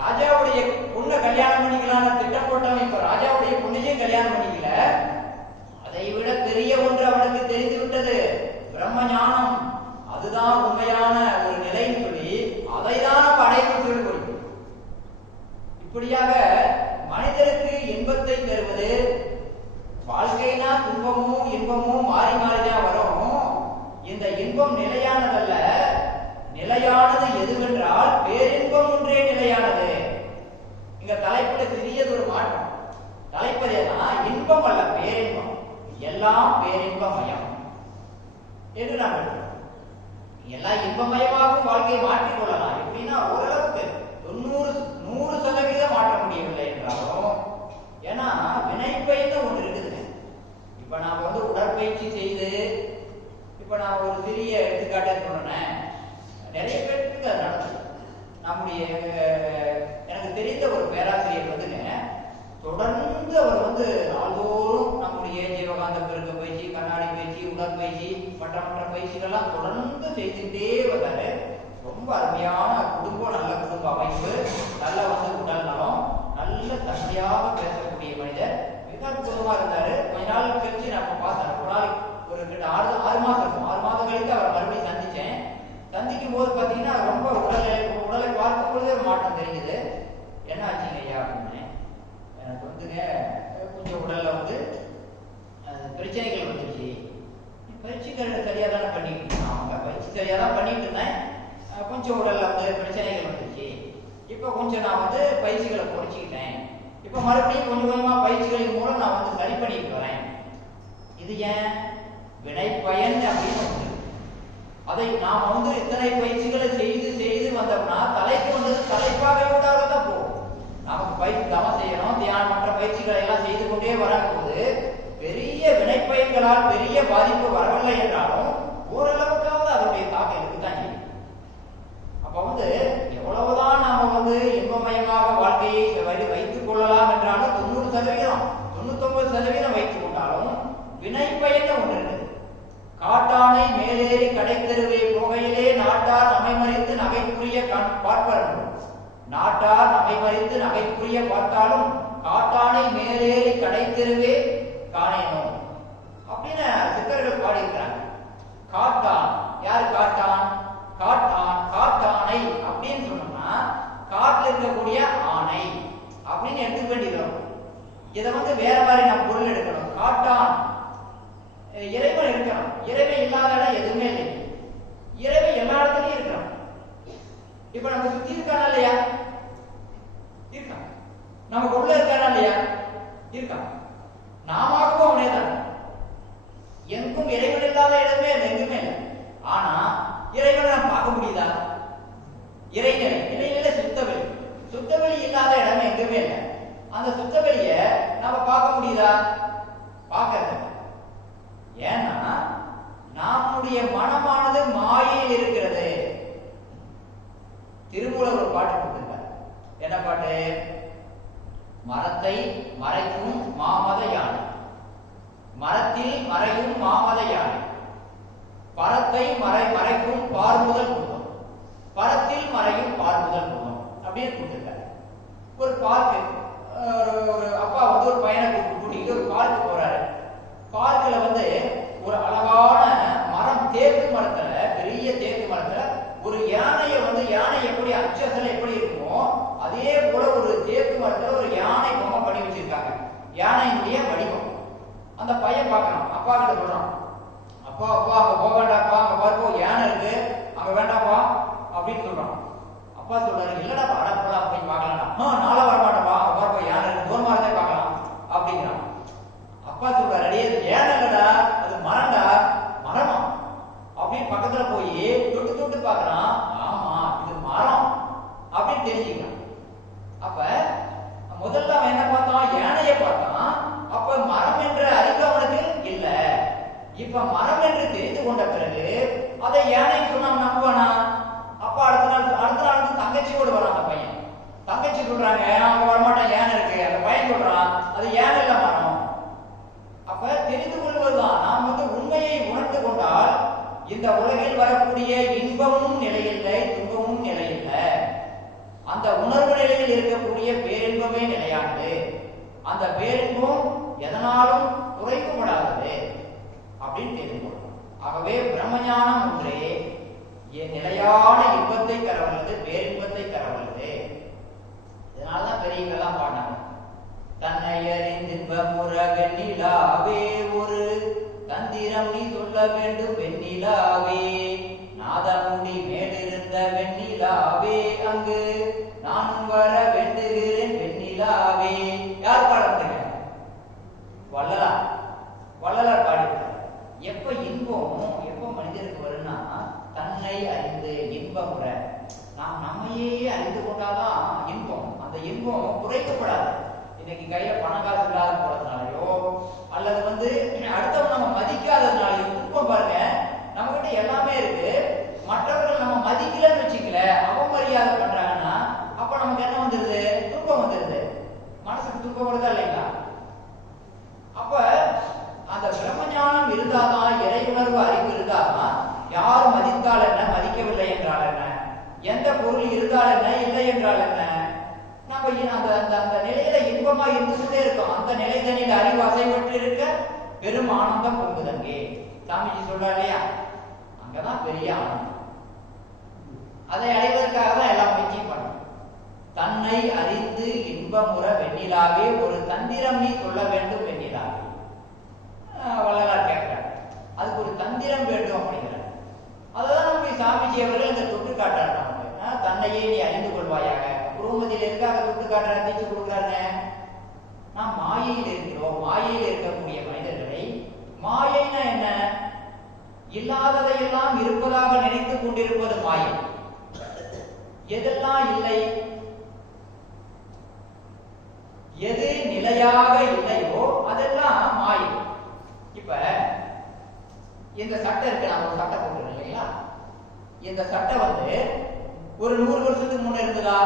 ராஜாவுடைய பொண்ணை கல்யாணம் பண்ணிக்கலான்னு திட்டம் போட்டவன் இப்ப ராஜாவுடைய பொண்ணையும் கல்யாணம் பண்ணிக்கல. அதை விட பெரிய ஒன்று அவனுக்கு தெரிந்து விட்டது, பிரம்ம ஞானம். அதுதான் உண்மையான ஒரு நிலைன்னு சொல்லி அதைதான் நம்ம அடையணும்னு சொல்லி போய் இப்படியாக மனிதருக்கு இன்பத்தை தருவது, வாழ்க்கைனா துன்பமும் இன்பமும் மாறி மாறிதான் வரும். இந்த இன்பம் நிலையானதல்ல. நிலையானது எதுவென்றால் பேரின்பம் ஒன்றே நிலையானது. இங்க தலைப்புல சிறியது ஒரு மாற்றம். தலைப்பதேதான் இன்பம் அல்ல பேரின்பம், எல்லாம் பேரின்பமயம் என்று நாம் எல்லாம் இன்பமயமாகவும் வாழ்க்கையை மாற்றிக் கொள்ளலாம். எப்படின்னா ஓரளவுக்கு 100% மாற்ற முடியவில்லை என்றாலும், ஏன்னா வினைப்பயின்னு ஒன்று இருக்குது. இப்ப நாம உடற்பயிற்சி செய்து, இப்ப நான் ஒரு சிறிய எடுத்துக்காட்டை சொல்றேன், நிறைய பேருக்கு அது நடந்தது. நம்முடைய எனக்கு தெரிந்த ஒரு பேராசிரியர் தொடர்ந்து அவர் நாள்தோறும் நம்முடைய ஜீவகாந்த பெருக்க பயிற்சி, கண்ணாடி பயிற்சி, உடற்பயிற்சி, மற்ற பயிற்சிகள்லாம் தொடர்ந்து செய்துட்டே வந்தாரு. ரொம்ப அருமையான குடும்பம், நல்ல குடும்ப அமைப்பு, நல்ல உடல் நலம், நல்ல தன்மையாக பேசக்கூடிய மனிதர், மிக அற்புதமா இருந்தாரு. கொஞ்ச நாள் கழிச்சு நான் பார்த்தேன். ஒரு நாள் ஒரு 6 மாதம் கழித்து அவர் மறுபடியும் சந்திச்சேன். சந்திக்கும் போது பார்த்தீங்கன்னா ரொம்ப உடலை பார்க்கும் பொழுதே ஒரு மாற்றம் தெரிஞ்சது. என்ன ஆச்சுங்க ஐயா அப்படின்னு. எனக்கு கொஞ்சம் உடல்ல பிரச்சனைகள் வந்துருச்சு. பயிற்சிகள் சரியா தானே பண்ணிட்டு இருந்தேன். அவங்க பயிற்சி சரியா தான் பண்ணிட்டு இருந்தேன். கொஞ்சம் உடல்ல பிரச்சனைகள் வந்துருச்சு. இப்போ கொஞ்சம் நான் பயிற்சிகளை குறைச்சிக்கிட்டேன். இப்போ மறுபடியும் கொஞ்சம் கொஞ்சமா பயிற்சிகளின் மூலம் நான் சரி பண்ணிட்டு வரேன். இது ஏன் வினை பயன் அப்படின்னு அதை நாம் இத்தனை பயிற்சிகளை செய்து செய்து வந்தோம்னா தலைக்கு தலைப்பாக விட்டால்தான் போகும். நமக்கு பயிற்சி தவம் செய்யணும், தியானம், மற்ற பயிற்சிகளை எல்லாம் செய்து கொண்டே வரும்போது பெரிய வினைப்பயன்களால் பெரிய பாதிப்பு வரவில்லை என்றாலும் ஓரளவுக்காவது அதனுடைய தாக்கம் இருக்குதான் செய்யும். அப்ப எவ்வளவுதான் நாம இன்பமயமாக வாழ்க்கையை வைத்துக் கொள்ளலாம் என்றாலும் 90%, 99% வைத்துக் கொண்டாலும் வினைப்பயன் ஒன்று இருக்குது. காட்டானை மேலேறி கடைத்தெருவே போகையிலே நாட்டார் நம்மை மறித்து நகைப்புரிய பார்ப்பார்கள். நாட்டார் நம்மை மறித்து நகைப்புரிய பார்த்தாலும் காட்டானை மேலேறி கடைத்தெருவே காணேனும் அப்படின்னு சித்தர்கள் பாடியிருக்கிறாங்க. காட்டான் யாரு? காட்டான் காட்டானை அப்படின்னு சொன்னோம்னா காட்டில் இருக்கக்கூடிய ஆணை அப்படின்னு எடுத்துக்க வேண்டியது. இதை வேற மாதிரி நான் பொருள் எடுக்கணும். காட்டான் இறைவன் இருக்கணும். இறைவன் இல்லாத இடம் எதுவுமே இல்லை. இறைவன் எல்லா இடத்துலயும் இருக்கணும். இப்ப நம்ம சுத்தி இருக்கானா இல்லையா? இருக்கான். நமக்கு உள்ள இருக்கானா இல்லையா? இருக்கான். நாமாகவும் அவனே தான். எங்கும் இறைவன் இல்லாத இடமே எங்குமே இல்லை. ஆனா இறைவனை நாம் பார்க்க முடியுதா? இறைநிலை இறைநிலை சுத்தவெளி. சுத்தவெளி இல்லாத இடமே எங்குமே இல்லை. அந்த சுத்தவெளிய நாம பார்க்க முடியுதா? பார்க்கறது. ஏன்னா நம்முடைய மனமானது மாயையில் இருக்கிறது. திருமூலர் ஒரு பாட்டு கொடுத்திருக்கார். என்ன பாட்டு? மரத்தை மறைக்கும் மாமத யானை, மரத்தில் மறையும் மாமத யானை, பரத்தை மறைக்கும் பார்முதல் குணம், பரத்தில் மறையும் பார்முதல் குணம் அப்படின்னு கொடுத்திருக்காரு. ஒரு பார்க்கு, ஒரு அப்பா ஒரு பையனை கூட்டிட்டு ஒரு பார்க்கு போறாரு. பார்க்கில் ஒரு அழகான மரம், தேக்கு மரத்துல, பெரிய தேக்கு மரத்துல ஒரு யானையை யானை எப்படி அச்சத்துல எப்படி இருக்குமோ அதே போல ஒரு தேக்கு மரத்துல ஒரு யானை பொம்மை பண்ணி வச்சிருக்காங்க. யானையினுடைய வடிவம். அந்த பையன் பார்க்கறான். அப்பா கிட்ட சொல்றான், அப்பா அங்க போக வேண்டாம்ப்பா, அங்க பாருங்க யானை இருக்கு, அங்க வேண்டாம்ப்பா அப்படின்னு சொல்றான். அப்பா சொல்றாரு, இல்லடா வாடா போலாம் போய் பார்க்கலாம்டா. நாளை வரமாட்டப்பா, அப்பா போய் யானை இருக்கு தூரமா இருந்தே பார்க்கலாம் அப்படிங்கிறான். அப்பா சொல்றாரு, அடே ஏன் இல்லடா, அது மரம்டா. மரமா அப்படின்னு பக்கத்துல போய் தொட்டு தொட்டு பார்க்கறான். ஆமா இது மரம் அப்படின்னு தெரிஞ்சுக்கிறான். அப்ப முதல்ல அவன் என்ன பார்த்தான், யானையை பார்த்தான். அப்ப மரம் என்ற அறிவு அவனுக்கு இல்ல. இப்ப மரம் என்று தெரிந்து கொண்ட பிறகு அதை யானை சொன்னா நம்புவானா? அப்ப அடுத்த நாள் தங்கச்சியோடு வரான் அந்த பையன். தங்கச்சி சொல்றாங்க, அவங்க வரமாட்டான், யானை இருக்கு. அந்த பையன் சொல்றான், அது யானை இல்ல மரம். அப்ப தெரிந்து கொள்வதுதான். நாம் உண்மையை உணர்ந்து கொண்டால் இந்த உலகில் வரக்கூடிய இன்பமும் நிலையில்லை, துன்பமும் நிலையில்லை. அந்த உணர்வு நிலையில் இருக்கக்கூடிய பேரின்பமே நிலையானது. அந்த பேரின்பம் எதனாலும் குறைக்கப்படாதது அப்படின்னு தெரிந்து கொள்ளணும். ஆகவே பிரம்மஞானம் ஒன்றே நிலையான இன்பத்தை தரவல்லது, பேரின்பத்தை தரவல்லது. இதனாலதான் பெரியவங்கெல்லாம் பாடினாங்க, தன்னை அறிந்தின்பமுற வெண்ணிலாவே ஒரு தந்திரம் நீ சொல்ல வேண்டும் வெண்ணிலாவே, நாதமுடி மேலிருந்த வெண்ணிலாவே, அங்கு நானும் வர வேண்டுகிறேன் வெண்ணிலாவே. யார் பாடுறதுங்க? வள்ளலார். வள்ளலார் பாடிட்டார். எப்ப இன்பம் எப்ப மனிதருக்கு வரும்னா, தன்னை அறிந்து இன்பமுற, நாம் நம்மையே அறிந்து கொண்டாதான் இன்பம். அந்த இன்பம் குறைக்கப்படாது. இன்னைக்கு கையில பணம் காசு இல்லாத போறதுனாலயோ அல்லது அடுத்தவங்க நம்ம மதிக்காததுனாலயோ துன்பம் பாருங்க. நம்ம கிட்ட எல்லாமே இருக்கு, மற்றவர்கள் நம்ம மதிக்கலன்னு வச்சுக்கல, அவமரியாதை பண்றாங்கன்னா அப்ப நமக்கு என்ன வந்துருது? துன்பம் வந்துருது. மனசுக்கு துன்பம் வருதா இல்லைங்களா? அப்ப அந்த பிரம்மஞானம் இருந்தாதான், இறை உணர்வு அறிவு இருந்தாதான், யார் மதித்தால் என்ன, மதிக்கவில்லை என்றால் என்ன, எந்த பொருள் இருந்தால் என்ன, இல்லை என்றால் என்ன, நம்ம அந்த நிலையில இன்பமா இருந்துட்டே இருக்கோம். அந்த நிலை தனியில் அறிவு அசைவற்று இருக்க பெரும் ஆனந்தம் பொங்குதங்கே. சாமிஜி சொல்றாரு இல்லையா, அங்கதான் பெரிய ஆனந்தம். அதை அடைவதற்காக தான் எல்லாம் முயற்சி பண்ணணும். தன்னை அறிந்து இன்பமுற வெண்ணிலாவே ஒரு தந்திரம் நீ சொல்ல வேண்டும் வெண்ணிலாவே. வள்ளலார் கேட்கிறார், அதுக்கு ஒரு தந்திரம் வேண்டும் அப்படிங்கிறார். அதுதான் நம்முடைய சாமிஜி அவர்கள் இந்த தொட்டு காட்டுறாரு. நமக்கு தன்னையே நீ அறிந்து கொள்வாயாக. குருமதியில் இருக்காக தொட்டு காட்டுற தீச்சு கொடுக்குறாருங்க. நாம் மாயையில் இருக்கிறோம். மாயையில் இருக்கக்கூடிய மனிதர்களை, மாயைனா என்ன? இல்லாததையெல்லாம் இருப்பதாக நினைத்துக் கொண்டிருப்பது மாயை. எதெல்லாம் இல்லை, எது நிலையாக இல்லையோ அதெல்லாம் மாயை. இப்ப இந்த சட்டை இருக்கு, நான் ஒரு சட்டை போட்டுருக்கேன் இல்லைங்களா? இந்த சட்டை ஒரு 100 வருஷத்துக்கு முன்ன இருந்ததா?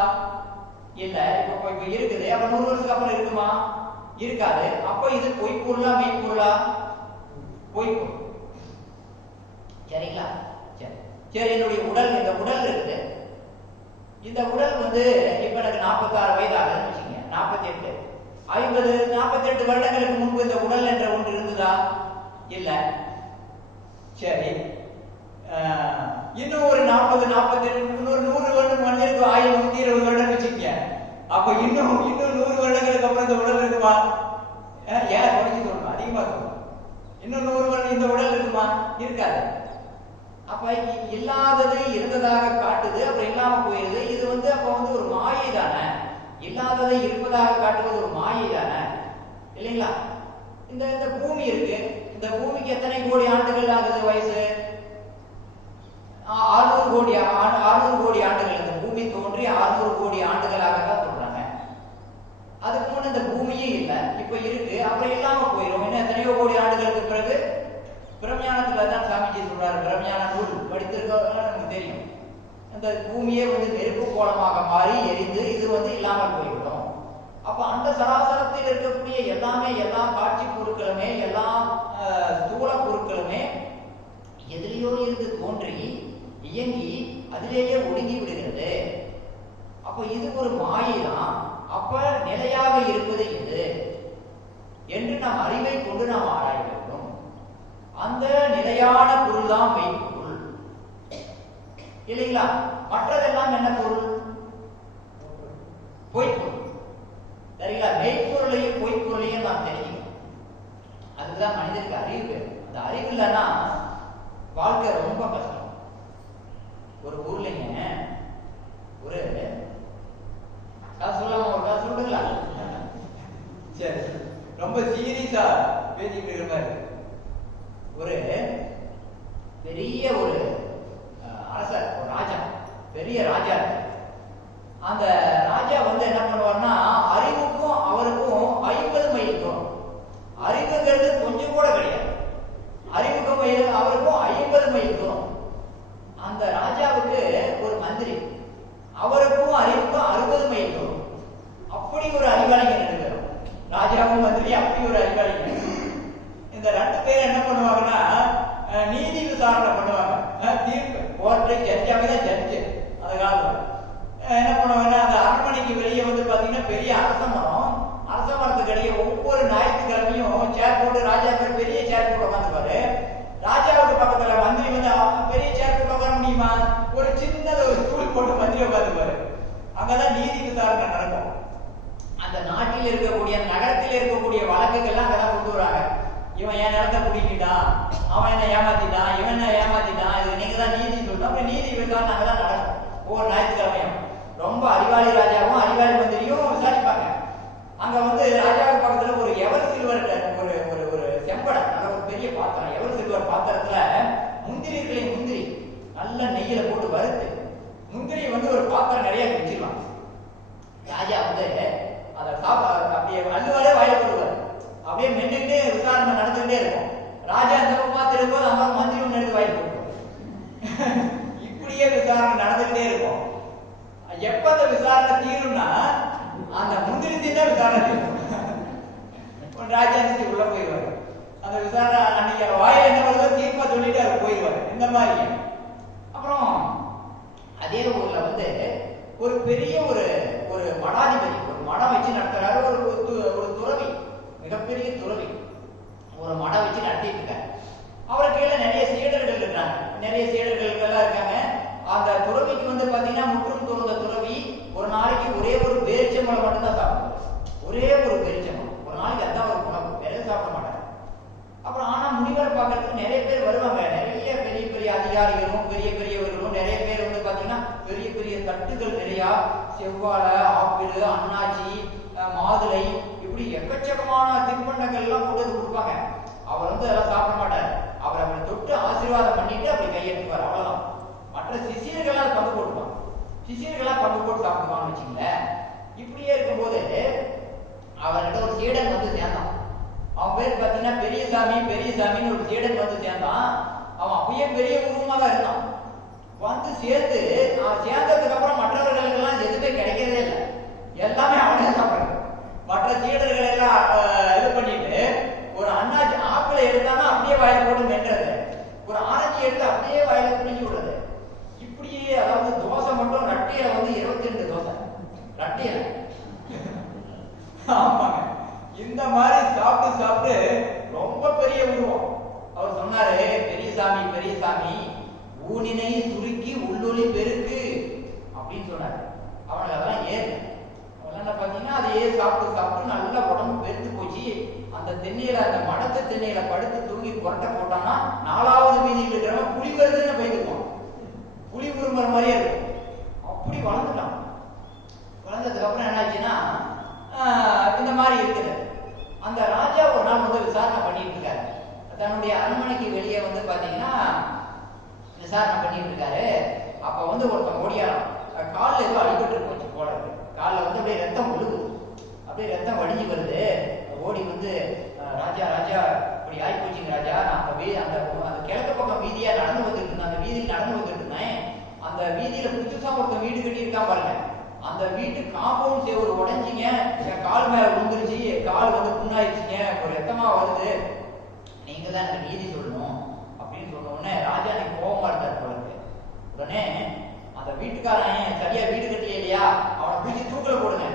இல்ல. இப்ப இருக்குது. அப்ப 100 வருஷத்துக்கு அப்புறம் இருக்குமா? இருக்காது. அப்ப இது பொய்ப்பொருளா மெய்ப்பொருளா? பொய்ப்பொருள். சரிங்களா? சரி, என்னுடைய உடல், இந்த உடல் இருக்குது. இந்த உடல் இப்ப எனக்கு 46 வயது ஆகுதுன்னு வச்சுக்கோங்க. 48 50 48 வருடங்களுக்கு முன்பு இந்த உடல் என்ற ஒன்று இருந்ததா? இல்ல. சரி, இன்னும் ஒரு 40 48 100 வருடம் மனிதருக்கு 1120 வருடம் வச்சுக்கோங்க. அப்ப இன்னும் 100 வருடங்களுக்கு அப்புறம் இந்த உடல் இருக்குமா? ஏன் குறைச்சி சொல்லணும், அதிகமா சொல்லணும். இன்னும் 100 வருடம் இந்த உடல் இருக்குமா? இருக்காது. அப்ப இல்லாதது இருந்ததாக காட்டுது, அப்புறம் இல்லாம போயிருது. இது அப்ப ஒரு மாயை தானே. இல்லாததை இருப்பதாக காட்டுவது ஒரு மாயை தானே, இல்லைங்களா? இந்த பூமி இருக்கு. இந்த பூமிக்கு எத்தனை கோடி ஆண்டுகள் ஆகுது வயசு? 600 கோடி ஆண்டுகள். இந்த பூமி தோன்றி 600 கோடி ஆண்டுகளாக தான் சொல்றாங்க. அதுக்கு முன்ன இந்த பூமியே இல்லை, இப்ப இருக்கு, அப்புறம் இல்லாம போயிடும். இன்னும் எத்தனையோ கோடி ஆண்டுகளுக்கு பிறகு. பிரம்மஞானத்துல தான் சாமிஜி சொல்றாரு, பிரம்மஞான நூல் படித்திருக்க நமக்கு தெரியும். இந்த பூமியே நெருப்பு கோலமாக மாறி எரிந்து இது இல்லாமல் போய்விடும். அப்ப அந்த சராசரத்தில் இருக்கக்கூடிய எல்லா காட்சி பொருட்களுமே, எல்லா ஸ்தூல பொருட்களுமே எதிலேயோ இருந்து தோன்றி இயங்கி அதிலேயே ஒடுங்கி விடுகிறது. அப்ப இது ஒரு மாயை தான். அப்ப நிலையாக இருப்பது எது என்று நாம் அறிவை கொண்டு நாம் ஆராய வேண்டும். அந்த நிலையான பொருள் தான் மெய்ப்பொருள், இல்லைங்களா? மற்றதெல்லாம் என்ன பொருள்? பொய்ப்பொருள். சரிங்களா? மெய்ப்பொருளையும் பொய்ப்பொருளையும் நாம் தெரியும். அதுதான் மனிதனுக்கு அறிவு. அந்த அறிவு இல்லைன்னா வாழ்க்கை ரொம்ப கஷ்டம். ஒரு ஊர்லங்க ஒரு பெரிய ஒரு அரசர், ஒரு ராஜா, பெரிய ராஜா. அந்த ராஜா வந்து என்ன பண்ணுவார்னா, அறிவுக்கும் அவருக்கும் 50 மைல் தூரம். அறிவுங்கிறது கொஞ்சம் கூட கிடையாது. அறிவுக்கும் அவருக்கும் 50 மைல் தூரம். அந்த ராஜாவுக்கு ஒரு மந்திரி, அவருக்கும் அறிவுக்கும் 60 மைல் தூரம். அப்படி ஒரு அறிவாளிகள் இருக்கிறோம். ராஜாவும் மந்திரி அப்படி ஒரு அறிவாளிகள். இந்த 2 பேர் என்ன பண்ணுவாங்கன்னா, நீதி விசாரணை பண்ணுவாங்க. தீர்ப்பு கோர்ட்டு ஜட்ஜாவே தான் ஜட்ஜு அந்த காலத்துல. என்ன பண்ணுவாங்கன்னா, அந்த அரண்மனைக்கு வெளியே வந்து பாத்தீங்கன்னா பெரிய அரச மரம், அரச மரத்துக்கு இடையே ஒவ்வொரு ஞாயிற்றுக்கிழமையும் சேர் போட்டு ராஜா பேர் பெரிய சேர் போட்டு உட்காந்துருப்பாரு. ராஜாவுக்கு பக்கத்துல மந்திரி வந்து பெரிய சேர் போட்டு உட்கார முடியுமா? ஒரு சின்னது ஒரு ஸ்டூல் போட்டு மந்திரி உட்காந்துருப்பாரு. அங்கதான் நீதி விசாரணை நடக்கும். அந்த நாட்டில் இருக்கக்கூடிய, நகரத்தில் இருக்கக்கூடிய வழக்குகள்லாம் அங்கதான் கொண்டு வராங்க. இவன் என் நிலத்தை பிடிக்கிட்டான், அவன் என்ன ஏமாத்திட்டான், இவன் என்ன ஏமாத்திட்டான், இது நீங்க தான் நீதி சொல்லணும். அப்படி நீதி விசாரணை அங்கதான் நடக்கும் ஒவ்வொரு ஞாயிற்றுக்கிழமையும். ரொம்ப அறிவாளி ராஜாவும் அறிவாளி மந்திரியும் விசாரிப்பாங்க. அங்க வந்து ராஜாவுக்கு பக்கத்துல ஒரு எவர் சில்வர், ஒரு ஒரு ஒரு செம்படம், நல்ல ஒரு பெரிய பாத்திரம், எவர் சில்வர் பாத்திரத்துல முந்திரி இருக்கிற முந்திரி நல்ல நெய்யில போட்டு வறுத்து முந்திரி வந்து ஒரு பாத்திரம் நிறைய வச்சிருவாங்க. ராஜா வந்து அதை அப்படியே அள்ளுவாரே வாயில போடுவார். அப்படியே மென்னுட்டு விசாரணை நடந்துகிட்டே இருக்கும். ராஜா அந்த பக்கம் பார்த்துட்டு போது அந்த மந்திரி ஒன்று எடுத்து வாயில போடுவார். இப்படியே விசாரணை நடந்துகிட்டே இருக்கும். எப்ப அந்த விசாரணை தீரும்னா, அந்த முந்திரி தீர்ந்தா விசாரணை தீரும். ராஜா இருந்துச்சு உள்ள போயிடுவாரு. அந்த விசாரணை அன்னைக்கு வாயில என்ன வருதோ தீர்ப்பா சொல்லிட்டு அவர் போயிடுவாரு. இந்த மாதிரி. அப்புறம் அதே ஊர்ல வந்து ஒரு பெரிய ஒரு ஒரு மடாதிபதி, ஒரு மடம் வச்சு நடத்துறாரு. ஒரு துறவி, மிகப்பெரிய துறவி, ஒரு மடம் வச்சு நடத்திட்டு இருக்காரு. அவருக்கு கீழே நிறைய சீடர்கள் இருக்காங்க, நிறைய சீடர்கள் எல்லாம் இருக்காங்க. அந்த துறவிக்கு வந்து பாத்தீங்கன்னா, முற்றும் துறந்த துறவி ஒரு நாளைக்கு ஒரே ஒரு பேரிச்சம்பழம் மட்டும்தான் சாப்பிடுவார். ஒரே ஒரு பேரிச்சம்பழம் ஒரு நாளைக்கு, அதான் ஒரு உணவு, வேற சாப்பிட மாட்டாங்க. அப்புறம் ஆனா முனிவரை பார்க்கறதுக்கு நிறைய பேர் வருவாங்க. நிறைய பெரிய பெரிய அதிகாரிகளும் பெரிய பெரியவர்களும் நிறைய பேர் வந்து பாத்தீங்கன்னா பெரிய பெரிய தட்டுகள் நிறைய செவ்வாழை, ஆப்பிள், அன்னாச்சி, மாதுளை, இப்படி எக்கச்சக்கமான தின்பண்டங்கள் எல்லாம் கொண்டு வந்து கொடுப்பாங்க. அவர் வந்து அதெல்லாம் சாப்பிட மாட்டார். அவர் அப்படி தொட்டு ஆசீர்வாதம் பண்ணிட்டு அப்படி கையெழுத்துவார், அவ்வளவுதான். மற்ற சிஷியர்களால் பங்கு போட்டுவாங்க, சிஷியர்களா பங்கு போட்டு சாப்பிடுவான்னு வச்சுங்களேன். இப்படியே இருக்கும்போது அவர்கிட்ட ஒரு சீடன் வந்து சேர்ந்தான். அவன் பேர் பாத்தீங்கன்னா பெரியசாமி. பெரியசாமின்னு ஒரு சீடன் வந்து சேர்ந்தான். அவன் அப்பயே பெரிய உருவமா தான் இருந்தான். வந்து சேர்ந்து சேர்ந்ததுக்கு அப்புறம் மற்றவர்களுக்கு எல்லாம் எதுவுமே கிடைக்கிறதே இல்லை, எல்லாமே அவனே சாப்பிடுறது. மற்ற சீடர்கள் எல்லாம் இது பண்ணிட்டு ஒரு அன்னாச்சி ஆப்பிளை எடுத்தானா அப்படியே வாயில போட்டு மென்றது, ஒரு ஆரஞ்சு எடுத்து அப்படியே வாயில பிடிஞ்சு விடுறது. இப்படியே, அதாவது தோசை மட்டும் ரட்டையில வந்து 22 தோசை ரட்டையில. ஆமாங்க, இந்த மாதிரி சாப்பிட்டு சாப்பிட்டு ரொம்ப பெரிய உருவம். அவர் சொன்னாரு, பெரியசாமி பெரியசாமி, ஊனினை சுருக்கி உள்ளொலி பெருக்கு அப்படின்னு சொன்னாரு. அவனுக்கு அதெல்லாம் ஏறு. அவன் பாத்தீங்கன்னா அதையே சாப்பிட்டு சாப்பிட்டு நல்லா உடம்பு பெருத்து போச்சு. அந்த தென்னையில, அந்த மடத்து தென்னையில படுத்து தூங்கி புரட்ட போட்டான்னா 4வது மீதியில் இருக்கிறவன் புலி வருதுன்னு போயிருப்பான். புலி உருமுறை மாதிரியே இருக்கும். அப்படி வளர்ந்துட்டான். வளர்ந்ததுக்கு அப்புறம் என்னாச்சுன்னா, இந்த மாதிரி இருக்குது. அந்த ராஜா ஒரு நாள் வந்து விசாரணை பண்ணிட்டு இருக்காரு. தன்னுடைய அரண்மனைக்கு வெளியே வந்து பாத்தீங்கன்னா விசாரணை பண்ணிட்டு இருக்காரு. அப்ப வந்து ஒருத்தன் ஓடியாரான். காலில் ஏதோ அடிபட்டு போச்சு போல இருக்கு. காலில் வந்து அப்படியே ரத்தம் விழுது, அப்படியே ரத்தம் வடிஞ்சு வருது. ஓடி வந்து, ராஜா ராஜா இப்படி ஆகி போச்சுங்க ராஜா, நான் அந்த கிழக்கு பக்கம் வீதியா நடந்து வந்துட்டு இருந்தேன், அந்த வீதியில் நடந்து வந்துட்டு இருந்தேன். அந்த வீதியில புதுசா ஒருத்தன் வீடு கட்டி இருக்கான் பாருங்க, அந்த வீட்டு காம்பவுண்ட் சேவர் உடைஞ்சிங்க, என் கால் மேல விழுந்துருச்சு, கால் வந்து புண்ணாயிடுச்சுங்க, ஒரு ரத்தமா வருது, நீங்க தான் எனக்கு நீதி சொல்லணும் அப்படின்னு சொன்ன உடனே ராஜா எனக்கு கோபமா இருந்தார் போல இருக்கு. உடனே அந்த வீட்டுக்காரன் சரியா வீடு கட்டியே இல்லையா, அவனை பிடிச்சி தூக்கல போடுங்க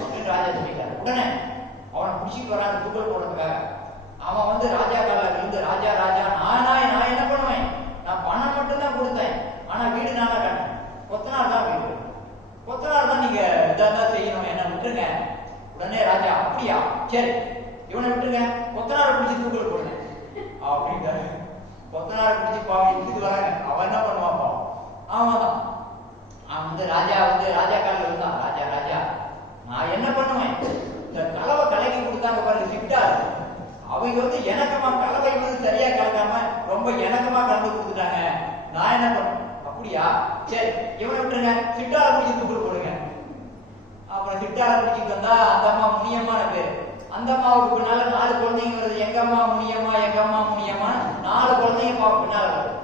அப்படின்னு ராஜா சொல்லிட்டாரு. உடனே அவனை பிடிச்சிட்டு வராங்க தூக்கல் போடுறதுக்காக. அவன் வந்து ராஜா காலில் விழுந்து, ராஜா ராஜா நான் என்ன பண்ணுவேன், நான் பணம் மட்டும்தான் கொடுத்தேன், ஆனா வீடு நானா கட்டேன், கொத்தனார் தான் வீடு, கொத்தனார் தான் நீங்க இதான் செய்யணும், என்ன விட்டுருங்க. உடனே ராஜா, அப்படியா, சரி இவனை விட்டுருங்க, கொத்தனாரை பிடிச்சி தூக்கல் போடுங்க அப்படின்ட்டாரு. கொத்தனாரை பிடிச்சி பாவம் இழுத்துட்டு வராங்க. அவன் என்ன பண்ணுவான் பாவம், அவன் தான் அவன் வந்து ராஜா காலில் விழுந்தான். ராஜா ராஜா நான் என்ன பண்ணுவேன், இந்த கலவை கலக்கி கொடுத்தாங்க பாருங்க சிட்டார், அவங்க வந்து இணக்கமா கலவை வந்து சரியா கலக்காம ரொம்ப இணக்கமா கலந்து கொடுத்துட்டாங்க, நான் என்ன பண்ணேன், அப்படியா சரி இவனை விட்டுருங்க, சிட்டால பிடிச்சி தூக்கில் போடுங்க. அப்புறம் சிட்டால பிடிச்சிட்டு வந்தா அந்த அம்மா முனியம்மான பேரு. அந்த அம்மாவுக்கு பின்னால 4 குழந்தைங்க வருது. எங்க அம்மா முனியம்மா, எங்க அம்மா முனியம்மா, 4 குழந்தைங்க பின்னால வருது.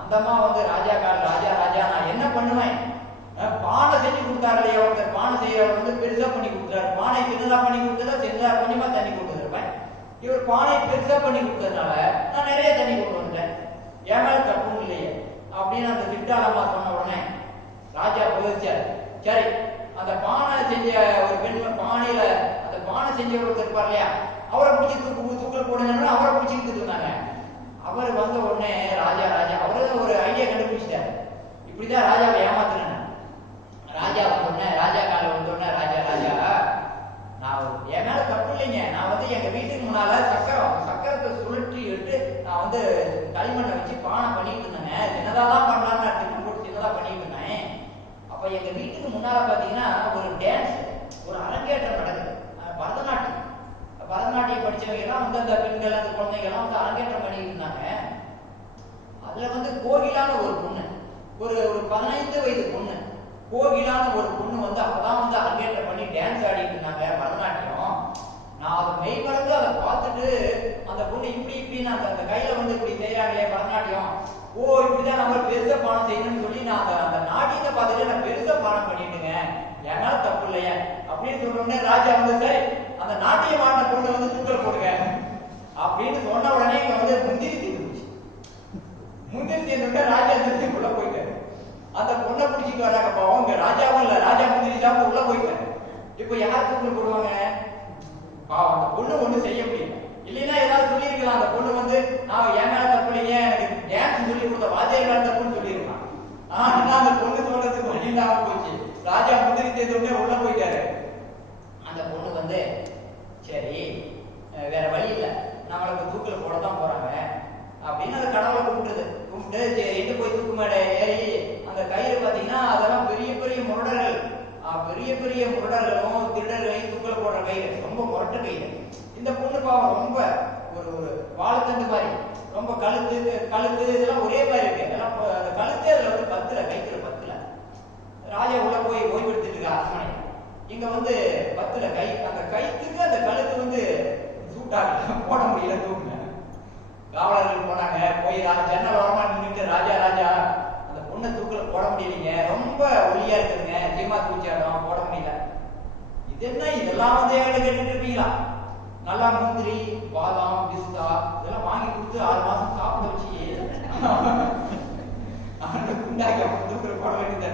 அந்த அம்மா வந்து ராஜா கால் ராஜா ராஜா நான் என்ன பண்ணுவேன், பானை செஞ்சு கொடுத்தாரு ஒருத்தர், பானை செய்யறவர் வந்து பெருசா பண்ணி கொடுத்தாரு, பானை சின்னதா பண்ணி கொடுத்தா சின்னதா கொஞ்சமா தண்ணி கொடுத்துருப்பேன். இவர் பானை பெருசா பண்ணி கொடுத்ததுனால நான் நிறைய தண்ணி கொண்டு வந்துட்டேன், என் மேல தப்பும் இல்லையே அப்படின்னு அந்த சிட்டாலம்மா சொன்ன உடனே ராஜா போதிச்சார். சரி அந்த பானை செஞ்ச ஒரு பெண், பானையில அந்த பானை செஞ்ச ஒருத்தர் இருப்பார் இல்லையா, அவரை பிடிச்சி தூக்கல் போடுங்கன்னா அவரை பிடிச்சிட்டு இருந்தாங்க. அவர் வந்த உடனே ராஜா அவரு ஒரு ஐடியா கண்டுபிடிச்சிட்டாரு, இப்படிதான் ராஜாவை ஏமாத்துறேன். ராஜா வந்த உடனே ராஜா கால வந்த உடனே ராஜா நான் என் மேல தப்பு இல்லைங்க, நான் வந்து எங்க வீட்டுக்கு முன்னால சக்கரத்தை சுழற்றி எடுத்து நான் வந்து களிமண்ணை வச்சு பானை பண்ணிட்டு இருந்தேங்க, சின்னதாதான் பண்ணலாம்னு நான் திட்டம் போட்டு சின்னதா பண்ணிட்டு இருந்தேன். அப்ப எங்க வீட்டுக்கு முன்னால பாத்தீங்கன்னா ஒரு டான்ஸ், ஒரு அரங்கேற்றம் நடக்குது, பரதநாட்டியம் படிச்சவங்க எல்லாம் வந்து அந்த பெண்கள் அந்த குழந்தைங்க எல்லாம் வந்து அரங்கேற்றம் பண்ணிட்டு இருந்தாங்க. அதுல வந்து கோகிலான ஒரு பொண்ணு, ஒரு 15 வயது பொண்ணு, கோகிலான ஒரு பொண்ணு வந்து அப்பதான் வந்து அரங்கேற்றம் பண்ணி டான்ஸ் ஆடிட்டு இருந்தாங்க பரதநாட்டியம். நான் அதை மெய் மறந்து அதை பார்த்துட்டு அந்த பொண்ணு இப்படின்னு அந்த கையில வந்து இப்படி செய்யறாங்களே பரதநாட்டியம், ஓ இப்படிதான் நம்ம பெருசா பானம் செய்யணும்னு சொல்லி நான் அந்த நாட்டியத்தை பார்த்துட்டு நான் பெருசா பானம் பண்ணிட்டுங்க, ஏன்னா தப்பு இல்லையா அப்படின்னு சொல்ற ராஜா வந்து சரி அந்த நாட்டியம் ஆடின பொண்ணு வந்து தூக்கல் போடுங்க அப்படின்னு சொன்ன உடனே இங்க வந்து முந்திரி தீர்ந்துச்சு. முந்திரி தீர்ந்துட்டு ராஜா திருச்சிக்குள்ள போயிட்டாரு. அந்த பொண்ணை பிடிச்சிட்டு வராங்க பாவம், இங்க ராஜாவும் இல்ல, ராஜா முந்திரி சாப்பிட்டு உள்ள போயிட்டாரு. இப்ப யார் தூக்கல் போடுவாங்க, பாவம் அந்த பொண்ணு ஒண்ணு செய்ய முடியல. இல்லைன்னா ஏதாவது சொல்லியிருக்கலாம், அந்த பொண்ணு வந்து நான் என் மேல தப்பு இல்லைங்க, எனக்கு டான்ஸ் சொல்லி கொடுத்த வாத்தியார் மேல தப்புன்னு சொல்லியிருக்கான். ஆனா அந்த பொண்ணு சொல்றதுக்கு வழி இல்லாம போச்சு. ராஜா முந்திரி தேர்ந்தோடனே உள்ள போயிட்டாரு. அந்த பொண்ணு வந்து சரி வேற வழி இல்லை, நம்மளுக்கு தூக்கில் போடத்தான் போறாங்க அப்படின்னு அந்த கடவுளை கும்பிட்டு சரிட்டு போய் தூக்கு மேடை ஏறி அந்த கயிறு பாத்தீங்கன்னா அதெல்லாம் பெரிய பெரிய முரடர்களும் திருடர்களையும் தூக்கில் போடுற கயிறு, ரொம்ப முரட்டு கயிறு. இந்த பொண்ணு பாவம் ரொம்ப ஒரு வாழைத்தண்டு மாதிரி, ரொம்ப கழுத்து இதெல்லாம் ஒரே மாதிரி இருக்கு. எல்லாம் அந்த கழுத்தே அதுல வந்து கைத்துல பத்துல. ராஜா உள்ள போய் ஓய்வு எடுத்துட்டு இருக்க அரண்மனை, இங்க வந்து பத்துல அந்த கைத்துக்கு அந்த கழுத்து வந்து சூட்டாக போட முடியல, தூக்குங்க. காவலர்கள் போனாங்க, போய் ஜன்னல் ஓரமா நின்றுட்டு ராஜா அந்த பொண்ணை தூக்கல போட முடியலைங்க, ரொம்ப ஒல்லியா இருக்குதுங்க, ஜீமா தூச்சாடும் போட முடியல. இது என்ன இதெல்லாம் வந்து என்கிட்ட கேட்டுட்டு இருப்பீங்களா, நல்லா முந்திரி பாதாம் பிஸ்தா இதெல்லாம் வாங்கி கொடுத்து 6 மாசம் சாப்பிட வச்சு குண்டாக்கி தூக்கல போட வேண்டியது.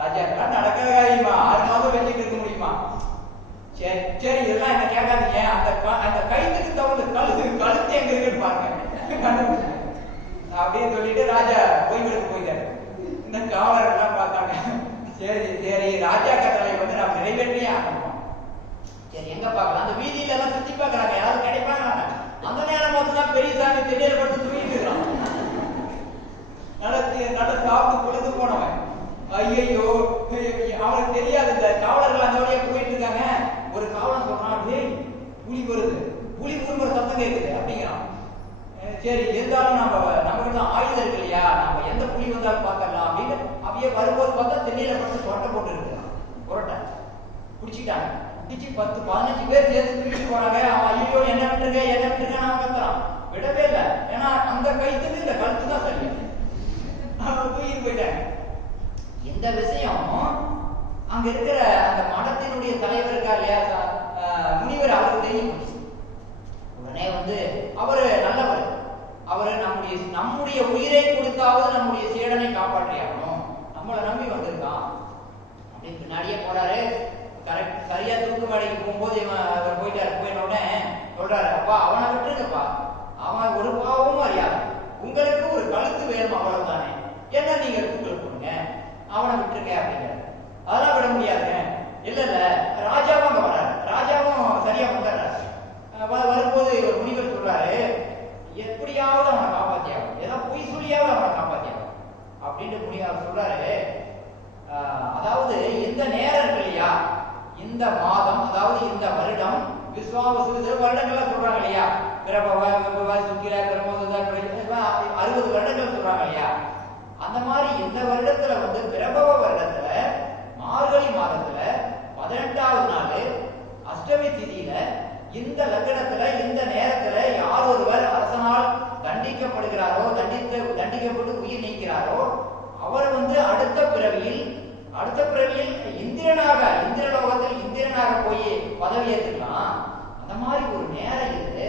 ராஜா நடக்கிற காரியமா 6 மாதம் வச்சுட்டு இருக்க முடியுமா, சரி இதெல்லாம் என்ன கேட்காதீங்க, அந்த கைத்துக்கு தகுந்த கழுத்து எங்க இருக்குன்னு பாருங்க அப்படின்னு சொல்லிட்டு ராஜா ஓய்வெடுத்து போயிட்டாரு. இந்த காவலர்கள் எல்லாம் பார்த்தாங்க, சரி ராஜா கட்டளை வந்து நாம் நிறைவேற்றியே ஆகணும். சரி எங்க பார்க்கலாம், அந்த வீதியில எல்லாம் சுத்தி பார்க்கறாங்க, யாரும் கிடைப்பாங்க. அந்த நேரம் பார்த்துதான் பெரியசாமி தெரியல பட்டு தூங்கிட்டு இருக்கான். நல்ல சாப்பிட்டு பொழுது போனவன், ஐயோ அவனுக்கு தெரியாது. இந்த காவலர்கள் அந்த வழியா போயிட்டு இருக்காங்க. ஒரு காவலன் சொல்றான், டேய் புலி வருது, புலி உருமுற சத்தம் கேட்குது அப்படிங்கிறான். சரி இருந்தாலும் நமக்கு தான் ஆயுதம் இருக்கு இல்லையா, நம்ம எந்த புலி வந்தாலும் பார்க்கலாம் அப்படின்னு அப்படியே வரும்போது பார்த்தா தென்னையில பட்டு சொட்டை போட்டு இருக்கான். புரட்டை பிடிச்சிட்டாங்க, பிடிச்சி 10-15 பேர் சேர்த்து தூக்கிட்டு போறாங்க. அவன் ஐயோ என்ன விட்டுருங்க நான் கத்துறான், விடவே இல்லை. ஏன்னா அந்த கைத்துக்கு இந்த கழுத்து தான் சரியா, தூக்கிட்டு போயிட்டாங்க. இந்த விஷயம் அங்க இருக்கிற அந்த மடத்தினுடைய தலைவர் இருக்கா இல்லையா முனிவர், அவருக்கு தெரியும். உடனே வந்து அவரு நல்லவர், அவரு நம்முடைய உயிரை கொடுத்தாவது நம்முடைய சீடனை காப்பாற்றியாகணும், நம்மளை நம்பி வந்திருக்கான் அப்படின்னு பின்னாடியே போறாரு. கரெக்ட் சரியா தூக்கு மேடைக்கு போகும்போது அவர் போயிட்டாரு. போயின உடனே சொல்றாரு, அப்பா அவனை விட்டுருங்கப்பா, அவன் ஒரு பாவமும் அறியாது, உங்களுக்கு ஒரு கழுத்து வேணும் அவ்வளவுதானே, என்ன நீங்க தூக்கில் போடுங்க, அவனை விட்டுருங்க அப்படிங்கிறார். அதெல்லாம் விட முடியாதுங்க. இல்ல ராஜாவும் அங்க வர்றாரு, ராஜாவும் சரியா வந்துடுறாரு. வரும்போது ஒரு முனிவர் சொல்றாரு, எப்படியாவது அவனை காப்பாத்தியாகும், ஏதாவது பொய் சொல்லியாவது அவனை காப்பாத்தியாகும் அப்படின்னு முனிவர் சொல்றாரு. அதாவது இந்த நேரம் இருக்கு இல்லையா, இந்த மாதம் அதாவது இந்த வருடம் விஸ்வாவசு வருடங்கள்லாம் சொல்றாங்க இல்லையா, பிரபவ சுக்கிர பிரமோத 60 வருடங்கள் சொல்றாங்க இல்லையா, அந்த மாதிரி இந்த வருடத்துல வந்து பிரபவ வருடத்துல மார்கழி மாதத்துல 18வது நாள் அஷ்டமி திதியில இந்த லக்னத்துல இந்த நேரத்துல யார் ஒருவர் அரசனால் தண்டிக்கப்படுகிறாரோ தண்டிக்கப்பட்டு உயிர் நீக்கிறாரோ அவர் வந்து அடுத்த பிறவியில் இந்திரலோகத்தில் இந்திரனாக போய் பதவி ஏற்றுக்கலாம். அந்த மாதிரி ஒரு நேரம் இது.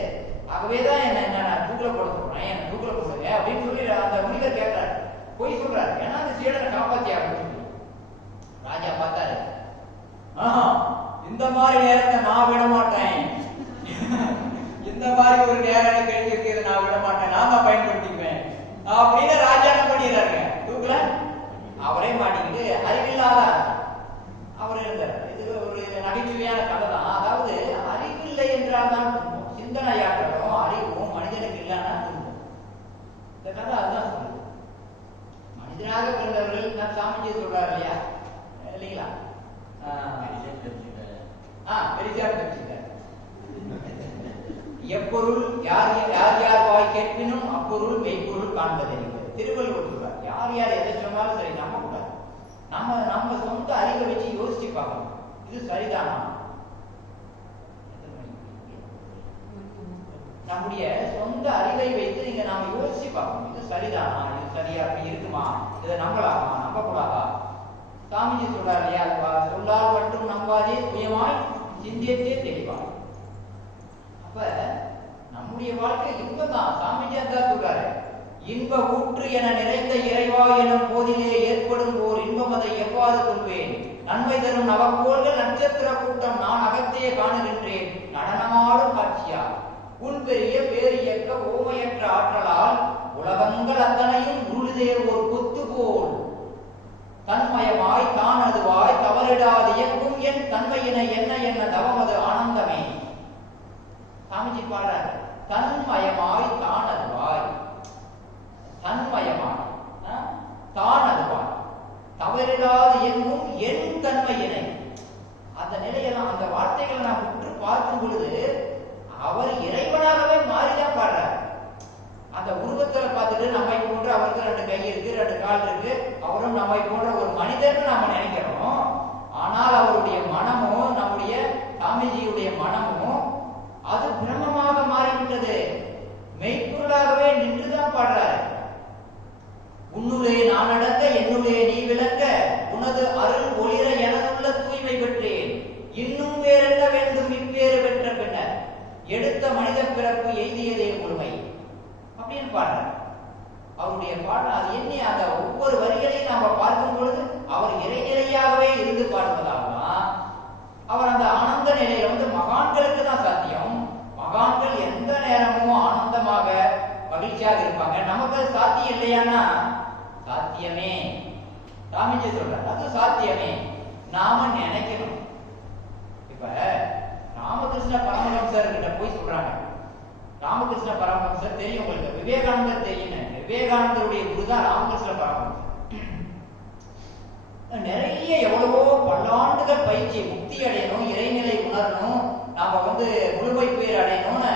ஆகவேதான் என்ன தூக்கில போட சொல்றேன், என்ன தூக்கில போடுங்க அப்படின்னு சொல்லி அந்த முனிவர் கேட்கிறாரு, போய் சொல்றாரு. ஏன்னா அந்த சீடனை காப்பாத்தி அப்படின்னு சொல்லி ராஜா பார்த்தாரு, இந்த மாதிரி நேரத்தை நான் விட மாட்டேன், இந்த மாதிரி ஒரு நேரம் கழிச்சிருக்கிறது நான் விட மாட்டேன், நான் தான் பயன்படுத்திக்குவேன் அப்படின்னு ராஜா என்ன பண்ணிடுறாங்க, தூக்கல அவரே மாட்டிக்கிட்டு அறிவில்லாத அவர் இருந்தார். இது ஒரு நகைச்சுவையான கதை தான். அதாவது அறிவில்லை என்றால் தான் துன்பம், சிந்தனையாற்றலும் அறிவும் மனிதனுக்கு இல்லைன்னா துன்பம். இந்த கதை அதுதான் சொல்லுது. மனிதனாக பிறந்தவர்கள் நான் சாமிஜி சொல்றாரு இல்லையா, இல்லைங்களா? பெரிசார் தெரிஞ்சுட்டார். எப்பொருள் யார் யார் வாய் கேட்பினும் அப்பொருள் மெய்ப்பொருள் காண்பது என்பது திருவள்ளுவர் சொல்றார். யார் யார் எதை சொன்னாலும் சரி நம்ப கூடாது. நம்ம சொந்த அறிவை வச்சு யோசிச்சு பார்க்கணும், இது சரிதானா? நம்முடைய சொந்த அறிவை வைத்து நீங்க நாம யோசிச்சு பார்க்கணும், இது சரிதானா, இது சரியா அப்படி இருக்குமா, இதை நம்பலாமா நம்பக்கூடாதா? சாமிஜி சொல்றாரு இல்லையா, சொல்லால் மட்டும் நம்பாதே சுயமாய் சிந்தியத்தே தெளிவாய். அப்ப நம்முடைய வாழ்க்கை இன்பம் தான். சாமிஜி தான் சொல்றாரு, இன்ப ஊற்று என நிறைந்த இறைவா எனும் போதிலே ஏற்படும் ஓர் இன்பம் அதை எவ்வாறு கொள்வேன், நன்மை தரும் நவக்கோள்கள் நட்சத்திர கூட்டம் நான் அகத்தே காணுகின்றேன் நடனமாடும் காட்சியா, உன் பெரிய பேர் இயக்க ஓமையற்ற ஆற்றலால் உலகங்கள் அத்தனையும் உருளுதேர் ஒரு கொத்து போல் தன்மயமாய் தான் அதுவாய் தவறிடாது இயக்கும் என் தன்மையினை என்ன என்ன தவமது ஆனந்தமே. சாமிஜி பாடுறாரு, தன்மயமாய் தான் அதுவாய், தன்மயமாய் தான் அதுவாய் தவறிடாது இயங்கும் என் தன்மையினை. அந்த நிலையெல்லாம் அந்த வார்த்தைகளை நாம் உற்று பார்க்கும் பொழுது அவர் இறைவனாகவே மாறிதான் பாடுறார். அந்த உருவத்துல பார்த்துட்டு நம்மை போன்ற அவருக்கு 2 கை இருக்கு, 2 கால் இருக்கு, அவரும் நம்மை போன்ற ஒரு மனிதர்னு நாம நினைக்கிறோம். ஆனால் அவருடைய மனமும் நம்முடைய சாமிஜியுடைய மனமும் அது பிரம்மமாக மாறிவிட்டது, மெய்ப்பொருளாகவே நின்றுதான் பாடுறாரு. உன்னுளே நான் அடங்க என்னுளே நீ விளங்க உனது அருள் ஒளிர எனதுள்ள தூய்மை பெற்றேன் இன்னும் வேறென்ன வேண்டும் இப்பேறு பெற்ற பின்னர் எடுத்த மனித பிறப்பு எய்தியதே முழுமை அப்படின்னு பாடுறார். அவருடைய பாடல் அது எண்ணி அந்த ஒவ்வொரு வரிகளையும் நாம பார்க்கும் பொழுது அவர் இறைநிலையாகவே இருந்து பாடுவதாகலாம். அவர் அந்த ஆனந்த நிலையில வந்து மகான்களுக்கு தான் சாத்தியம். மகான்கள் எந்த நேரமும் ஆனந்தமாக மகிழ்ச்சியாக இருப்பாங்க. நமக்கு அது சாத்தியம் இல்லையானா சாத்தியமே. சாமிஜி சொல்றாரு அது சாத்தியமே, நாம நினைக்கணும். இப்ப ராமகிருஷ்ண பரமஹம்சர் கிட்ட போய் சொல்றாங்க, ராமகிருஷ்ண பரமஹம்சர் தெரியும் உங்களுக்கு, விவேகானந்தர் தெரியும். விவேகானந்தருடைய குருதான் ராமகிருஷ்ண பரமஹம்சர். நிறைய எவ்வளவோ பல்லாண்டுகள் பயிற்சி, முக்தி அடையணும், இறைநிலை உணரணும், நாம வந்து முழுமை பேர் அடையணும்னு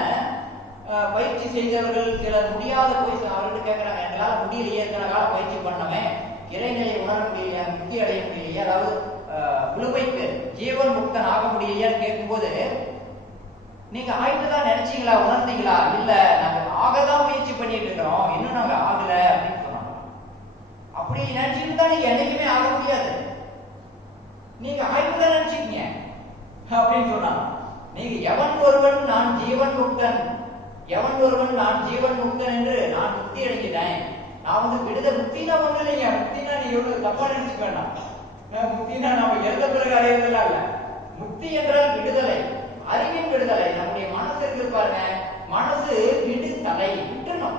பயிற்சி செய்தவர்கள் சிலர் முடியாத போய் அவர்கிட்ட கேட்கிறாங்க, எங்களால் முடியலையே, எத்தனை காலம் பயிற்சி பண்ணவே இறைநிலை உணர முடியலையா, முக்தி அடைய முடியலையா, அதாவது முழுமை பேர் ஜீவன் முக்தன் ஆக முடியலையான்னு கேட்கும்போது, நீங்க ஆயிட்டு தான் நினைச்சீங்களா, உணர்ந்தீங்களா? இல்ல, நாங்க ஆகதான் முயற்சி பண்ணிட்டு இருக்கிறோம், இன்னும் நாங்க ஆகல அப்படின்னு சொன்னாங்க. அப்படி நினைச்சிட்டு தான் நீங்க என்னைக்குமே ஆக முடியாது, நீங்க ஆயிட்டு தான் நினைச்சீங்க அப்படின்னு சொன்னாங்க. நீங்க எவன் ஒருவன் நான் ஜீவன் முக்தன், எவன் ஒருவன் நான் ஜீவன் முக்தன் என்று நான் முக்தி அடைஞ்சிட்டேன், நான் வந்து விடுத முக்தினா ஒண்ணு இல்லைங்க, முக்தினா நீ எவ்வளவு தப்பா நினைச்சு வேண்டாம். முக்தினா நாம எழுத பிறகு அடைவதெல்லாம் இல்ல, முக்தி என்றால் விடுதலை, அறிவின் விடுதலை. நம்முடைய மனசு இருக்கு பாருங்க, மனசு விடுதலை, விட்டுணும்.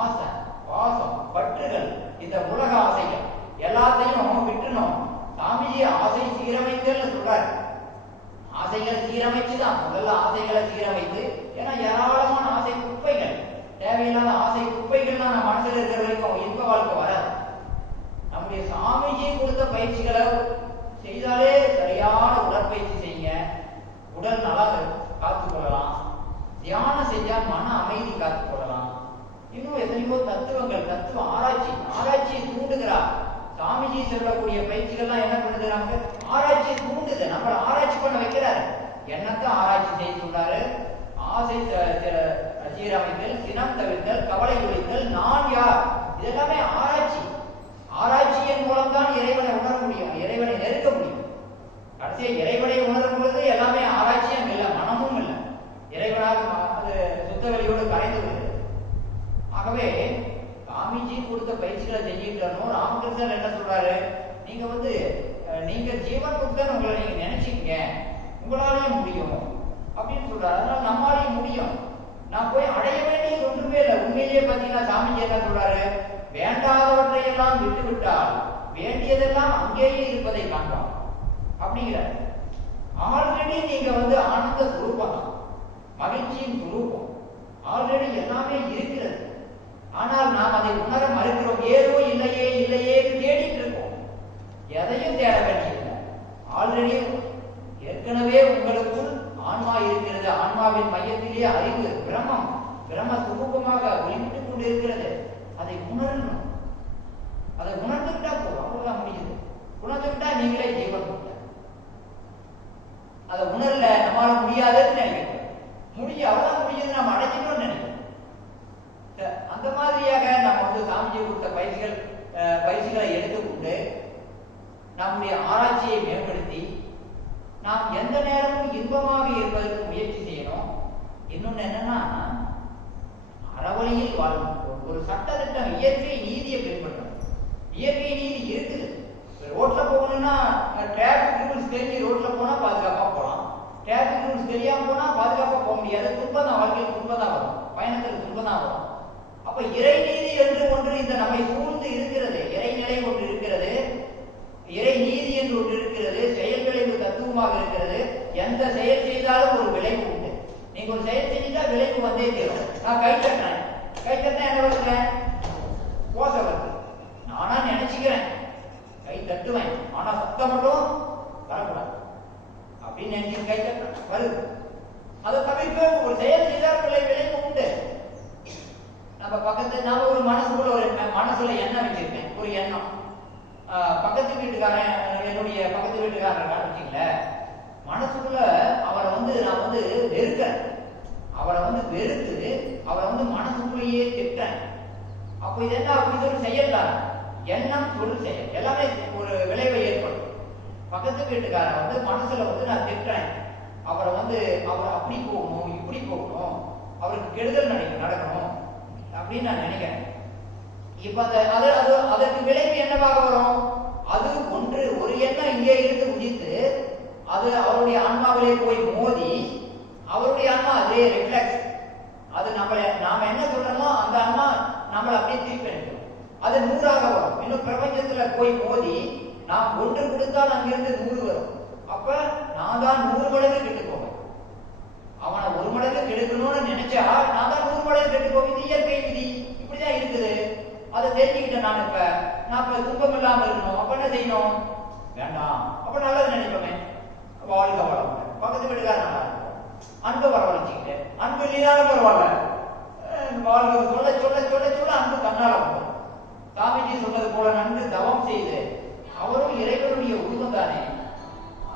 ஆசை, பாசம், பற்றுகள், இந்த உலக ஆசைகள் எல்லாத்தையும் விட்டுணும். சாமிஜி ஆசை சீரமைத்தல் சொல்றாரு. ஆசைகளை சீரமைச்சுதான், முதல்ல ஆசைகளை சீரமைத்து, ஏன்னா ஏராளமான ஆசை குப்பைகள், தேவையில்லாத ஆசை குப்பைகள் நம்ம மனசுல இருக்கிற வரைக்கும் இன்ப வாழ்க்கை வராது. நம்முடைய சாமிஜி கொடுத்த பயிற்சிகளை செய்தாலே சரியான உடற்பயிற்சி செய்யுங்க, உடல் நலம் காத்துக்கொள்ளலாம். தியானம் செஞ்சால் மன அமைதி காத்துக்கொள்ளலாம். இன்னும் எத்தனையோ தத்துவங்கள், தத்துவ ஆராய்ச்சியை தூண்ட பயிற்சிகள்லாம் என்ன பண்ணுது? நமக்கு ஆராய்ச்சியை தூண்டுது, நம்மளை ஆராய்ச்சி பண்ண வைக்கிறாரு. என்னத்தை ஆராய்ச்சி செய்ய சொல்றாரு? ஆசை சீரமைத்தல், சினம் தவிர்த்தல், கவலை ஒழித்தல், நான் யார், இதெல்லாமே ஆராய்ச்சி. ஆராய்ச்சியின் மூலம் தான் இறைவனை உணர முடியும், இறைவனை நெருங்க முடியும். கடைசியா இறைவனை உணரும் பொழுது எல்லாமே ஆராய்ச்சியும் இல்லை, மனமும் இல்லை, இறைவனால் அது சுத்த வெளியோடு கரைந்து விடுகிறது. ஆகவே சாமிஜி கொடுத்த பயிற்சிகளை செஞ்சுட்டோம். ராமகிருஷ்ணன் என்ன சொல்றாரு? நீங்க ஜீவன் முக்தன் உங்களை நீங்க நினைச்சீங்க, உங்களாலேயும் முடியும் அப்படின்னு சொல்றாரு. அதனால நம்மளாலையும் முடியும். நான் போய் அடைய வேண்டியது ஒன்றுமே இல்லை. உண்மையிலேயே பார்த்தீங்கன்னா சாமிஜி என்ன சொல்றாரு? வேண்டாதவற்றை எல்லாம் விட்டு விட்டால் வேண்டியதெல்லாம் அங்கேயே இருப்பதை காண்பான் அப்படிங்கிறார். ஆல்ரெடி நீங்க ஆனந்த சுரூபம், மகிழ்ச்சியின் சுரூபம் ஆல்ரெடி எல்லாமே இருக்கிறது. ஆனால் நாம் அதை உணர மறுக்கிறோம். ஏதோ இல்லையே இல்லையே தேடிட்டு இருக்கோம். எதையும் தேட வேண்டியதில்லை. ஆல்ரெடி ஏற்கனவே உங்களுக்குள் ஆன்மா இருக்கிறது. ஆன்மாவின் மையத்திலே அறிவு பிரம்மம், பிரம்ம சுரூபமாக ஒளிவிட்டுக் கொண்டு இருக்கிறது. அதை உணரணும். அதை உணர்ந்துவிட்டா போதும், அவ்வளவுதான் முடியுது. உணர்ந்துவிட்டா நீங்களே ஜீவன் முக்தர். அதை உணரல, நம்மளால முடியாதுன்னு நினைக்கிறோம். அவ்வளவுதான் முடியுது, நம்ம அடைஞ்சிட்டோம்னு நினைக்கிறோம். அந்த மாதிரியாக நம்ம சாமிஜி கொடுத்த பயிற்சிகளை எடுத்துக்கொண்டு நம்முடைய ஆராய்ச்சியை மேம்படுத்தி நாம் எந்த நேரமும் இன்பமாக இருப்பதற்கு முயற்சி செய்யணும். இன்னொன்னு என்னன்னா, அறவழியில் வாழணும். ஒரு சட்டத்திட்டம், இயற்கை நீதியை பின்பற்றணும். இயற்கை நீதி இருக்குது. ரோட்ல போகணும்னா டிராபிக் ரூல்ஸ் தெரிஞ்சு ரோட்ல போனா பாதுகாப்பா போகலாம். டிராபிக் ரூல்ஸ் தெரியாம போனா பாதுகாப்பா போக முடியாது. துன்பம் தான், வாழ்க்கையில் துன்பம் தான் வரும், பயணத்தில் துன்பம் தான் வரும். அப்ப இறை நீதி என்று ஒன்று இந்த நம்மை சூழ்ந்து இருக்கிறது. இறைநிலை ஒன்று இருக்கிறது, இறை நீதி என்று ஒன்று இருக்கிறது, செயல் விளைவு தத்துவமாக இருக்கிறது. எந்த செயல் செய்தாலும் ஒரு விளைவு உண்டு. நீங்க ஒரு செயல் செஞ்சா விளைவு வந்தே தீரும். நான் கை தட்டினேன், கை தட்டினா என்ன வருகிறேன்? ஓசை வருது. நானா நினைச்சுக்கிறேன் கை தட்டுவேன், ஆனா சத்தம் மட்டும் வரக்கூடாது அப்படின்னு நினைச்சு கை தட்ட வருது. அதை தவிர்க்க ஒரு செயல் செய்தால் விளைவு உண்டு. நம்ம பக்கத்து நாம ஒரு மனசுல எண்ணம் வச்சிருக்கேன், ஒரு எண்ணம். பக்கத்து வீட்டுக்காரன், என்னுடைய பக்கத்து வீட்டுக்காரன் வச்சுங்களேன், மனசுக்குள்ள அவரை நான் வெறுக்கிறேன். அவரை வெறுத்து அவரை மனசுக்குள்ளேயே திட்டேன். அப்போ இது என்ன? இது ஒரு செயல் தான். எண்ணம், சொல், செயல் எல்லாமே ஒரு விளைவை ஏற்படும். பக்கத்து வீட்டுக்காரன் மனசுல நான் திட்டுறேன். அவரை அவர் அப்படி போகணும், இப்படி போகணும், அவருக்கு கெடுதல் நடக்கணும் அப்படின்னு நான் நினைக்கிறேன். இப்ப அதற்கு விளைவு என்னவாக வரும்? அது ஒரு எண்ணம் இங்கே இருந்து உதித்து அது அவருடைய ஆன்மாவிலே போய் மோதி அவருடைய ஆன்மா அதே ரிஃப்ளெக்ஸ், அது நாம என்ன சொல்றோமோ அந்த ஆன்மா நம்மளை அப்படியே திருப்பி அனுப்பும். அது 100ஆக வரும். இன்னும் பிரபஞ்சத்துல போய் மோதி நாம் 1 கொடுத்தால் அங்கிருந்து 100 வரும். அப்ப நான் தான் 100 மடங்கு கெட்டு போவேன். அவனை 1 மடங்கு கெடுக்கணும்னு நினைச்சா நான் தான் 100 மடங்கு கெட்டு போவேன். இது இயற்கை விதி, இப்படிதான் இருக்குது. அதை தெரிஞ்சுக்கிட்டேன். நான் இப்ப துன்பம் இல்லாம இருக்கணும். அப்ப என்ன செய்யணும்? வேண்டாம். அப்ப நல்லது நினைப்போமே, வாழ்க வளம், பக்கத்து வீட்டுக்கார நல்லா இருக்கும், அன்பு வரவழைச்சுக்கிட்டு, அன்பு இல்லைனாலும் பரவாயில்ல, வாழ்க சொல்ல சொல்ல சொல்ல சொல்ல அன்பு தன்னால வரும். சாமிஜி சொன்னது போல நன்கு தவம் செய்து அவரும் இறைவனுடைய உருவம் தானே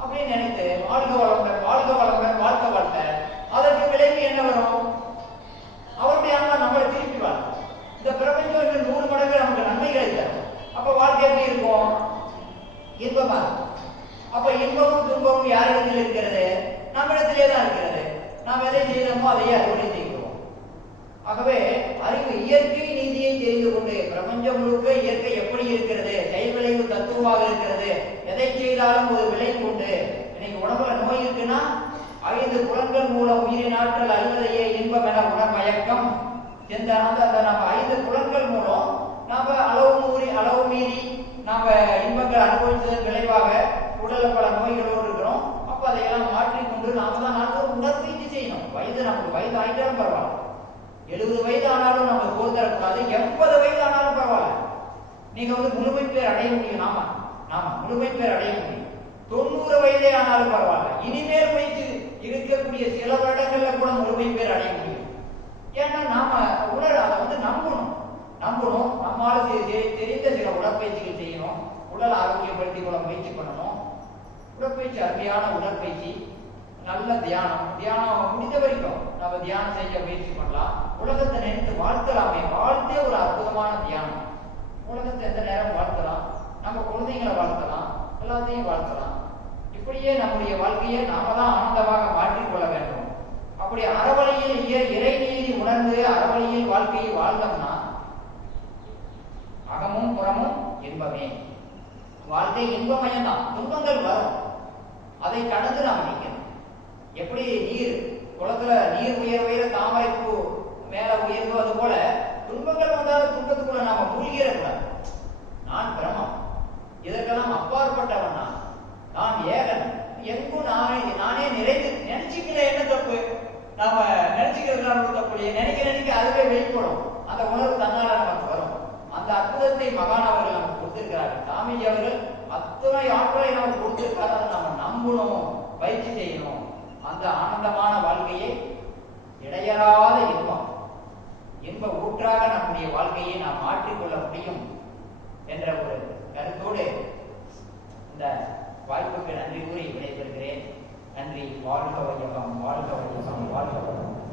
அப்படின்னு நினைத்து வாழ்க வளம்பர், வாழ்க வளம்பர், வாழ்க்கை வாழ்க்கை. அதற்கு விளைவு என்ன வரும்? அவருடைய அன்பா நம்மளை திருப்பி வாழும். இந்த பிரபஞ்சம் 100 மடங்கு நமக்கு நன்மைகளை தரும். அப்ப வாழ்க்கை எப்படி இருக்கும்? இன்பமா இருக்கும். அப்ப இன்பமும் துன்பமும் யாரிடத்தில் இருக்கிறது? நம்மிடத்திலே தான் இருக்கிறது. நாம் எதை செய்யணுமோ அதையே அறுவடை செய்கிறோம். ஆகவே அறிவு இயற்கை நீதியை தெரிந்து கொண்டு பிரபஞ்சம் முழுக்க இயற்கை எப்படி இருக்கிறது, செயல் விளைவு தத்துவமாக இருக்கிறது, எதை செய்தாலும் ஒரு விளைவு உண்டு. இன்னைக்கு உடம்புல நோய் இருக்குன்னா 5 புலன்கள் மூலம் உயிரின் ஆற்றல் அறிவதையே இன்பம் என உணர்மயக்கம். நம்ம 5 புலன்கள் மூலம் நாம அளவு மீறி நாம இன்பங்கள் அனுபவித்ததன் விளைவாக உடல்ல பல நோய்களோடு இருக்கிறோம். அப்ப அதையெல்லாம் மாற்றிக்கொண்டு நாம தான் நாங்கள் உடற்பயிற்சி செய்யணும். நமக்கு வயது ஆயிட்டாலும் பரவாயில்ல, 70 வயது ஆனாலும் நம்ம சோறு தரக்கூடாது, 80 வயது ஆனாலும் பரவாயில்ல. நீங்க முழுமை பேர் அடைய முடியும். நாம முழுமை பேர் அடைய முடியும். 90 வயதே ஆனாலும் பரவாயில்ல. இனிமேல் பயிற்சி இருக்கக்கூடிய சில வருடங்கள்ல கூட முழுமை பேர் அடைய முடியும். ஏன்னா நாம அதை நம்பணும். நம்மால தெரிந்த சில உடற்பயிற்சிகள் செய்யணும். உடல் ஆரோக்கியப்படுத்திக் கொள்ள முயற்சி பண்ணணும். உடற்பயிற்சி, அருமையான உடற்பயிற்சி, நல்ல தியானம். தியானம் முடிந்த வரைக்கும் நம்ம தியானம் செய்ய முயற்சி பண்ணலாம். உலகத்தை நினைத்து வாழ்த்தலாமே, வாழ்த்தே ஒரு அற்புதமான தியானம். உலகத்தை எந்த நேரம் வாழ்த்தலாம், நம்ம குழந்தைங்களை வாழ்த்தலாம், எல்லாத்தையும் வாழ்த்தலாம். இப்படியே நம்முடைய வாழ்க்கையை நாம தான் ஆனந்தமாக மாற்றிக்கொள்ள வேண்டும். அப்படி அறவழியில் இறைநீதி உணர்ந்து அறவழியில் வாழ்க்கையை வாழ்ந்தோம்னா அகமும் புறமும் இன்பமே. வாழ்க்கை இன்பமயம் தான். துன்பங்கள் வரும், அதை கடந்து நாம் நிற்கணும். எப்படி நீர் குளத்துல நீர் உயர் உயர தாமரை பூ மேல உயர்ந்தோ, அது போல துன்பங்கள் வந்தாலும் துன்பத்துக்குள்ள நாம மூழ்கிடக்கூடாது. நான் பிரமம், இதற்கெல்லாம் அப்பாற்பட்டவன், நான் ஏகன், எங்கும் நானே நிறைந்து நினைச்சுக்கிற என்ன தப்பு? நாம நினைச்சுக்கிறதுனால தப்பு. நினைக்க அதுவே வெளிப்படும். அந்த உணர்வு தன்னால நமக்கு வரும். அந்த அற்புதத்தை மகான் அவர்கள் நமக்கு கொடுத்திருக்கிறார்கள். சாமிஜி அவர்கள் அத்தனை ஆற்றலை நமக்கு கொடுத்திருக்காரு. அதை நம்ம நம்பணும், பயிற்சி செய்யணும். அந்த ஆனந்தமான வாழ்க்கையை இடையறாத இன்ப ஊற்றாக நம்முடைய வாழ்க்கையை நாம் மாற்றிக்கொள்ள முடியும் என்ற ஒரு கருத்தோடு இந்த வாய்ப்புக்கு நன்றி கூறி விடைபெறுகிறேன். நன்றி. வாழ்க வையகம், வாழ்க வையகம், வாழ்க வையகம்.